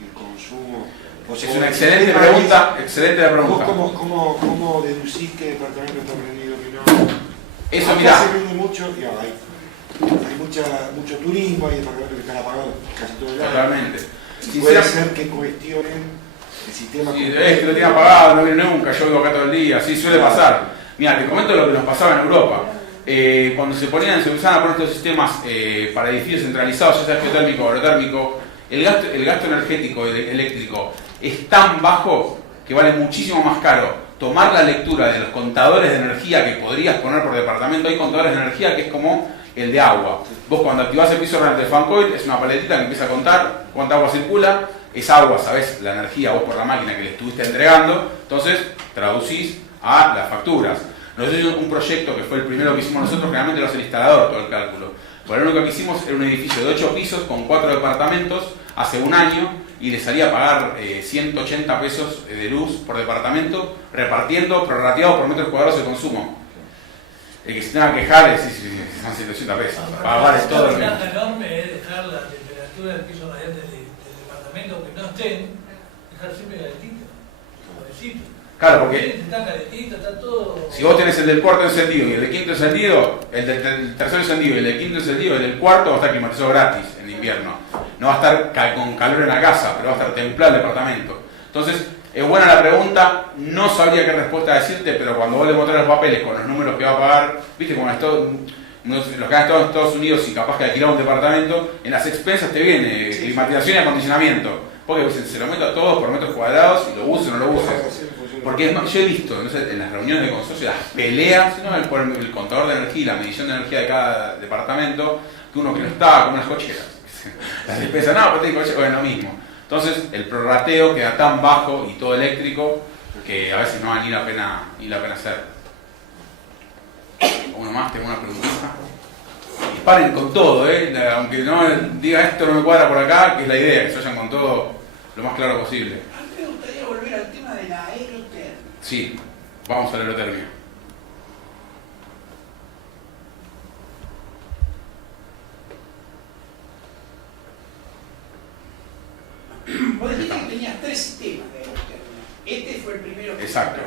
el consumo? Es una excelente pregunta, excelente la pregunta. ¿Vos cómo deducís qué departamento está prendido, que no? Eso, acá mirá. se vende mucho, digamos, hay mucho turismo, hay departamentos que están apagados casi todo el año. Totalmente. Puede ser que cuestionen el sistema. Sí, es que lo tiene apagado, no viene nunca, yo vivo acá todo el día, sí suele pasar. Mira, te comento lo que nos pasaba en Europa. Cuando se empezaban a poner estos sistemas para edificios centralizados, ya sea geotérmico o aerotérmico, el gasto energético eléctrico es tan bajo que vale muchísimo más caro tomar la lectura de los contadores de energía que podrías poner por departamento. Hay contadores de energía que es como el de agua. Vos cuando activás el piso realmente de Fancoil, es una paletita que empieza a contar cuánta agua circula, es agua, sabés la energía vos por la máquina que le estuviste entregando, entonces traducís a las facturas. Nosotros hicimos un proyecto que fue el primero que hicimos nosotros, realmente lo hace el instalador todo el cálculo. Por lo único que hicimos era un edificio de 8 pisos con 4 departamentos hace un año y le salía a pagar 180 pesos de luz por departamento, repartiendo, prorrateado por metros cuadrados de consumo. El que se tenga que quejar es son 180 pesos. Vale todo el La mismo. ventaja enorme es dejar la temperatura del piso radiante del departamento que no estén, dejar siempre calentito, suavecito. Claro, porque Está calentito, está todo. si vos tenés el del cuarto encendido y el del quinto encendido, el del tercero encendido y el del quinto encendido, el del cuarto va a estar climatizado gratis en invierno. No va a estar con calor en la casa, pero va a estar templado el departamento. Entonces, es buena la pregunta, no sabría qué respuesta decirte, pero cuando vos le mostrás los papeles con los números que va a pagar, viste, como los que han estado en Estados Unidos y capaz que alquilar un departamento, en las expensas te viene climatización y acondicionamiento. Porque dicen, se lo meto a todos por metros cuadrados y lo uses o no lo uses. Porque es más, yo he visto, no sé, en las reuniones de consorcio, las peleas, ¿no? por el contador de energía y la medición de energía de cada departamento, que uno que no estaba con unas cocheras. Las expensas, no, pero tiene cocheras, bueno, es lo mismo. Entonces, el prorrateo queda tan bajo y todo eléctrico que a veces no vale ni la pena hacer. Uno más, tengo una preguntita. Disparen con todo, aunque no diga esto no me cuadra por acá, que es la idea, que se vayan con todo lo más claro posible. A mí me gustaría volver al tema de la aerotermia. Sí, vamos a la aerotermia. Vos dijiste que tenías 3 sistemas de aerotermia. Este fue el primero que... Exacto.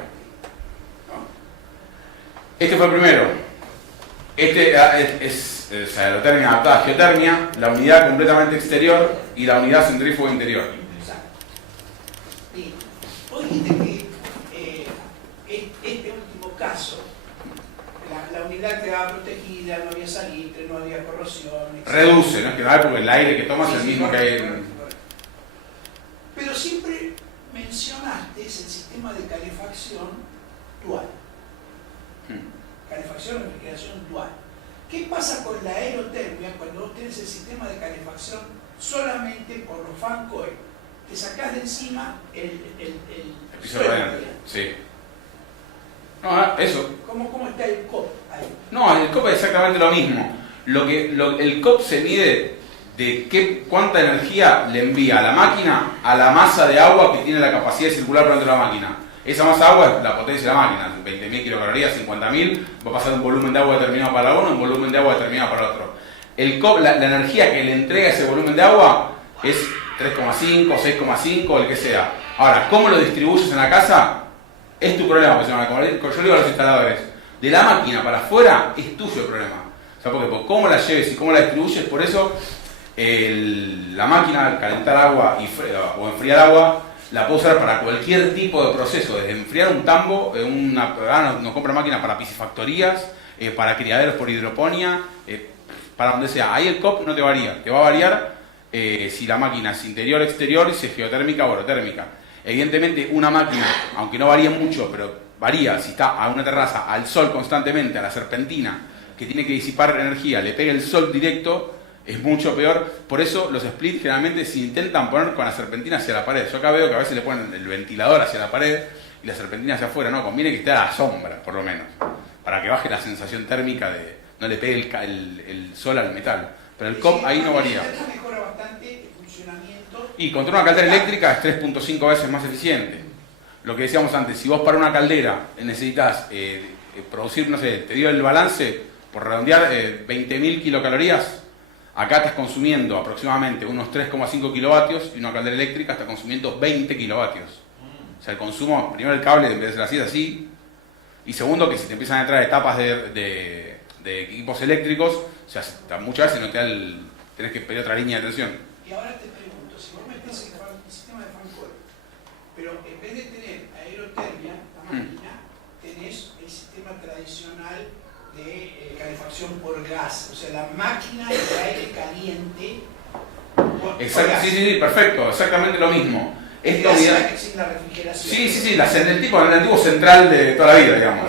Este fue el primero. Este es aerotermia adaptada a geotermia, la unidad completamente exterior y la unidad centrífuga interior. Exacto. Bien. Vos dijiste que este último caso, la unidad quedaba protegida, no había salitre, no había corrosión, etc. Reduce, no es que no hay porque el aire que tomas es el mismo que hay en... Pero siempre mencionaste el sistema de calefacción dual. Calefacción o refrigeración dual. ¿Qué pasa con la aerotermia cuando vos tenés el sistema de calefacción solamente por los fan coil? Te sacás de encima el piso suelo, radiante. digamos. Sí. No, eso. ¿Cómo está el COP ahí? No, el COP es exactamente lo mismo. El COP se mide de cuánta energía le envía a la máquina a la masa de agua que tiene la capacidad de circular por dentro de la máquina. Esa masa de agua es la potencia de la máquina, 20.000 kilocalorías, 50.000, va a pasar de un volumen de agua determinado para uno a un volumen de agua determinado para otro. El COP, la energía que le entrega ese volumen de agua es 3,5, 6,5, el que sea. Ahora, ¿cómo lo distribuyes en la casa? Es tu problema, porque yo le digo a los instaladores, de la máquina para afuera es tuyo el problema. O sea, porque por cómo la lleves y cómo la distribuyes, por eso la máquina al calentar agua o enfriar agua la puedo usar para cualquier tipo de proceso, desde enfriar un tambo, nos compra máquinas para piscifactorías, para criaderos por hidroponía, para donde sea. Ahí el COP no te varía, te va a variar si la máquina es interior, exterior, si es geotérmica o aerotérmica. Evidentemente una máquina, aunque no varíe mucho, pero varía si está a una terraza, al sol constantemente, a la serpentina, que tiene que disipar energía, le pega el sol directo, es mucho peor. Por eso los splits generalmente se intentan poner con la serpentina hacia la pared. Yo acá veo que a veces le ponen el ventilador hacia la pared y la serpentina hacia afuera. No, conviene que esté a la sombra, por lo menos, para que baje la sensación térmica no le pegue el sol al metal. Pero el COP ahí no varía. Mejora bastante el funcionamiento. Y contra una caldera eléctrica es 3.5 veces más eficiente. Lo que decíamos antes, si vos para una caldera necesitas producir, no sé, te dio el balance, por redondear, 20.000 kilocalorías, acá estás consumiendo aproximadamente unos 3,5 kilovatios y una caldera eléctrica está consumiendo 20 kilovatios. O sea, el consumo, primero el cable en vez de ser así, es así, y segundo que si te empiezan a entrar etapas de equipos eléctricos, o sea, muchas veces no te da tenés que pedir otra línea de tensión. Y ahora te pregunto, si vos metés el sistema de fan coil, pero en vez de tener aerotermia, la máquina, tenés el sistema tradicional de calefacción por gas, o sea, la máquina de aire caliente por gas. Sí, perfecto, exactamente lo mismo. Esta Sin unidad, la refrigeración. sí, el antiguo central de toda la vida, digamos.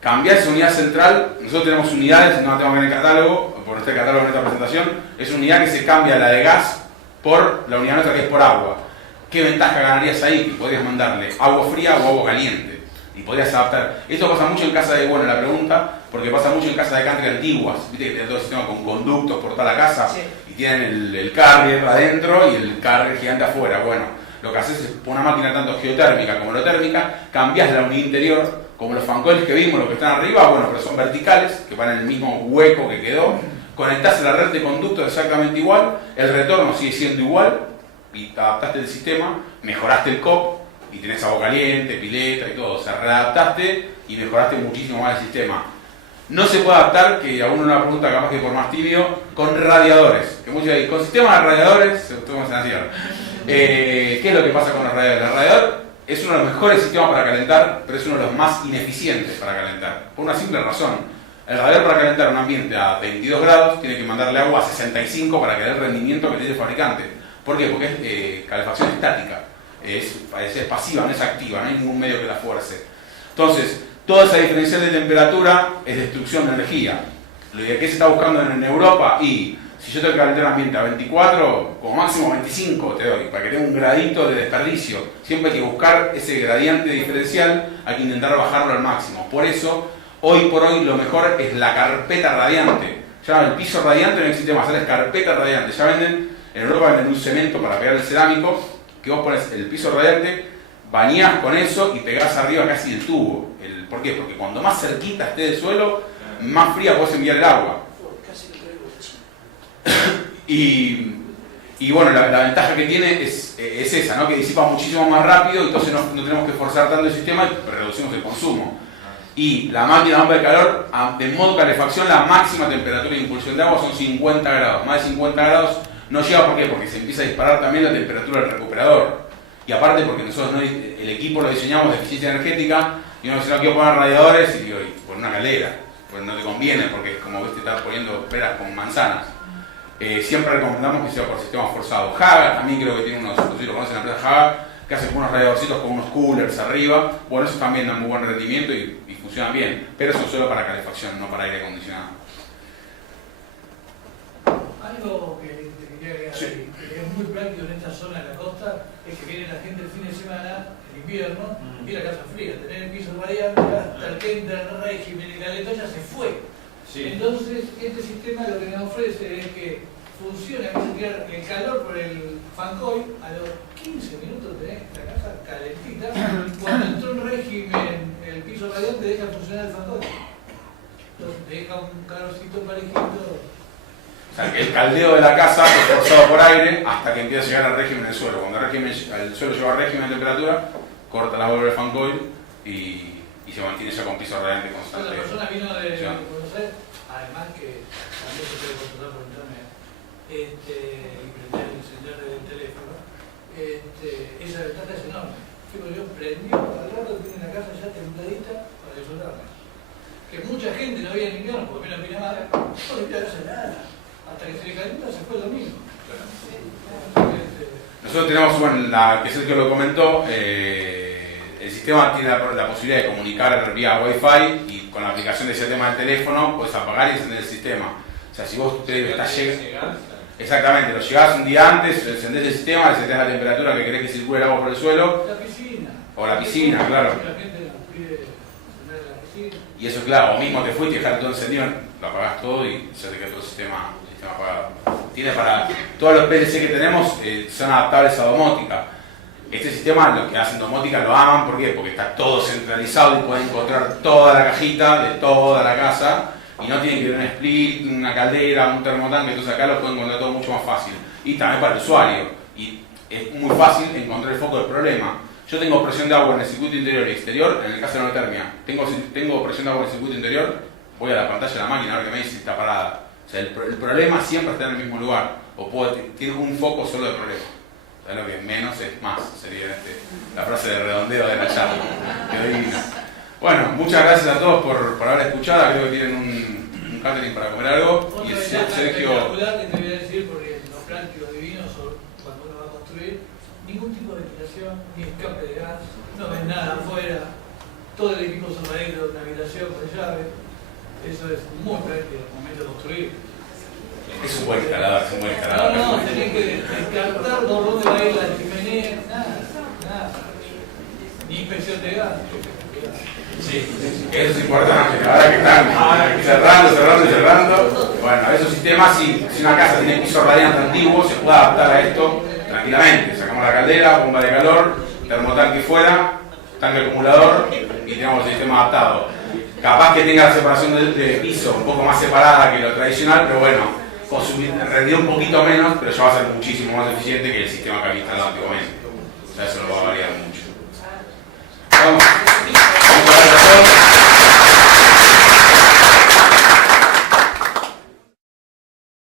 Cambiar esa unidad central, nosotros tenemos unidades, no la tengo en el catálogo, por este catálogo en esta presentación, es una unidad que se cambia la de gas por la unidad nuestra que es por agua. ¿Qué ventaja ganarías ahí? Que podrías mandarle agua fría o agua caliente y podrías adaptar. Esto pasa mucho en casa de, bueno, la pregunta, porque pasa mucho en casas de country antiguas, viste que tienen todo el sistema con conductos por toda la casa, sí, y tienen el carrier adentro y el carrier gigante afuera. Bueno, lo que haces es poner una máquina tanto geotérmica como térmica, cambias la unidad interior, como los fan coils que vimos, los que están arriba, bueno, pero son verticales, que van en el mismo hueco que quedó, conectás a la red de conductos exactamente igual, el retorno sigue siendo igual, y te adaptaste el sistema, mejoraste el COP, y tenés agua caliente, pileta y todo, o sea, readaptaste y mejoraste muchísimo más el sistema. No se puede adaptar, que a uno una pregunta capaz que por más tibio, con radiadores, que muchos dicen, con sistemas de radiadores, ¿qué es lo que pasa con los radiadores? El radiador es uno de los mejores sistemas para calentar, pero es uno de los más ineficientes para calentar, por una simple razón. El radiador para calentar un ambiente a 22 grados tiene que mandarle agua a 65 para que dé el rendimiento que tiene el fabricante. ¿Por qué? Porque es calefacción estática, es pasiva, no es activa, no hay ningún medio que la fuerce. Entonces, toda esa diferencial de temperatura es destrucción de energía. Lo que se está buscando en Europa, y si yo tengo que calentar un ambiente a 24, como máximo 25 te doy, para que tenga un gradito de desperdicio. Siempre hay que buscar ese gradiente diferencial, hay que intentar bajarlo al máximo. Por eso, hoy por hoy, lo mejor es la carpeta radiante. Ya el piso radiante no existe más, es carpeta radiante. Ya venden, en Europa venden un cemento para pegar el cerámico, que vos pones el piso radiante, bañás con eso y pegás arriba casi el tubo. ¿Por qué? Porque cuando más cerquita esté del suelo, más fría podés enviar el agua. Y bueno, la ventaja que tiene es esa, ¿no? Que disipa muchísimo más rápido, entonces no tenemos que forzar tanto el sistema y reducimos el consumo. Y la máquina de bomba de calor, de modo calefacción, la máxima temperatura de impulsión de agua son 50 grados. Más de 50 grados no llega, ¿por qué? Porque se empieza a disparar también la temperatura del recuperador. Y aparte porque nosotros el equipo lo diseñamos de eficiencia energética, y uno dice, no quiero poner radiadores, y digo, por una caldera, pues no te conviene, porque es como viste, estás poniendo peras con manzanas. Siempre recomendamos que sea por sistema forzado. Haga también creo que tiene unos, no sé si lo conocen, la empresa Haga, que hace unos radiadorcitos con unos coolers arriba. Bueno, esos también dan muy buen rendimiento y funcionan bien, pero son solo para calefacción, no para aire acondicionado. Algo que te quería agregar, sí, que es muy práctico en esta zona de la costa, es que viene la gente el fin de semana, el invierno, y la casa fría, tener el piso radiante hasta que entra el régimen y la letra ya se fue. Sí. Entonces, este sistema lo que nos ofrece es que funciona, que se tira el calor por el fan coil, a los 15 minutos tenés la casa calentita, cuando entró en régimen el piso radiante deja funcionar el fan coil. Entonces deja un calorcito parejito. O sea, que el caldeo de la casa es forzado por aire hasta que empieza a llegar al régimen del suelo. Cuando el suelo llega al régimen de temperatura, corta la bola del fan coil y se mantiene ya con piso radiante constante. La persona vino de conocer, además que también se puede controlar por internet, y prender y encender el teléfono, esa ventaja es enorme. Yo prendió, al rato tiene la casa ya templadita para disfrutarla. Que mucha gente no veía en invierno, porque menos Pinamar, no le queda hacer nada. Hasta que se le calienta se fue el domingo. Nosotros tenemos, bueno, que Sergio lo comentó, el sistema tiene la posibilidad de comunicar vía Wi-Fi, y con la aplicación de ese tema del teléfono puedes apagar y encender el sistema. O sea, si vos estás llegando, exactamente, lo llegás un día antes, encendés el sistema, le setás la temperatura que querés que circule el agua por el suelo. La piscina. O la piscina, claro. La gente nos pide encender la piscina. Y eso, claro, o mismo te fuiste y dejaste todo encendido, lo apagás todo y se te queda todo el sistema apagado. Tiene para todos los PLC que tenemos son adaptables a domótica. Este sistema, los que hacen domótica lo aman, ¿por qué? Porque está todo centralizado y pueden encontrar toda la cajita de toda la casa y no tienen que ir a un split, una caldera, un termotanque, entonces acá lo pueden encontrar todo mucho más fácil. Y también para el usuario. Y es muy fácil encontrar el foco del problema. Yo tengo presión de agua en el circuito interior y exterior, en el caso de la termia. Tengo presión de agua en el circuito interior, voy a la pantalla de la máquina a ver qué me dice si está parada. O sea, el problema siempre está en el mismo lugar, o tiene un foco solo de problema. O sea, lo que menos es más, sería la frase de redondeo de la charla. Qué divino. Bueno, muchas gracias a todos por haber escuchado, creo que tienen un catering para comer algo. Y Sergio... que te voy a decir, porque los plásticos divinos, cuando uno va a construir, ningún tipo de ventilación, ni escape de gas, no ves nada afuera, todo el equipo soldadito, una habitación con llave, eso es muy práctico al momento de construir. Es un buen escalador, es un buen escalador. No, tenés que descartar por dónde va a ir la chimenea, nada. Ni inspección de gas. Sí, eso es importante, ahora que están cerrando. Bueno, esos sistemas, si una casa tiene piso radiante antiguo, se puede adaptar a esto tranquilamente. Sacamos la caldera, bomba de calor, termotanque fuera, tanque acumulador y tenemos el sistema adaptado. Capaz que tenga la separación de piso un poco más separada que lo tradicional, pero bueno, rendió un poquito menos, pero ya va a ser muchísimo más eficiente que el sistema que había instalado antiguamente. O sea, eso no va a variar mucho.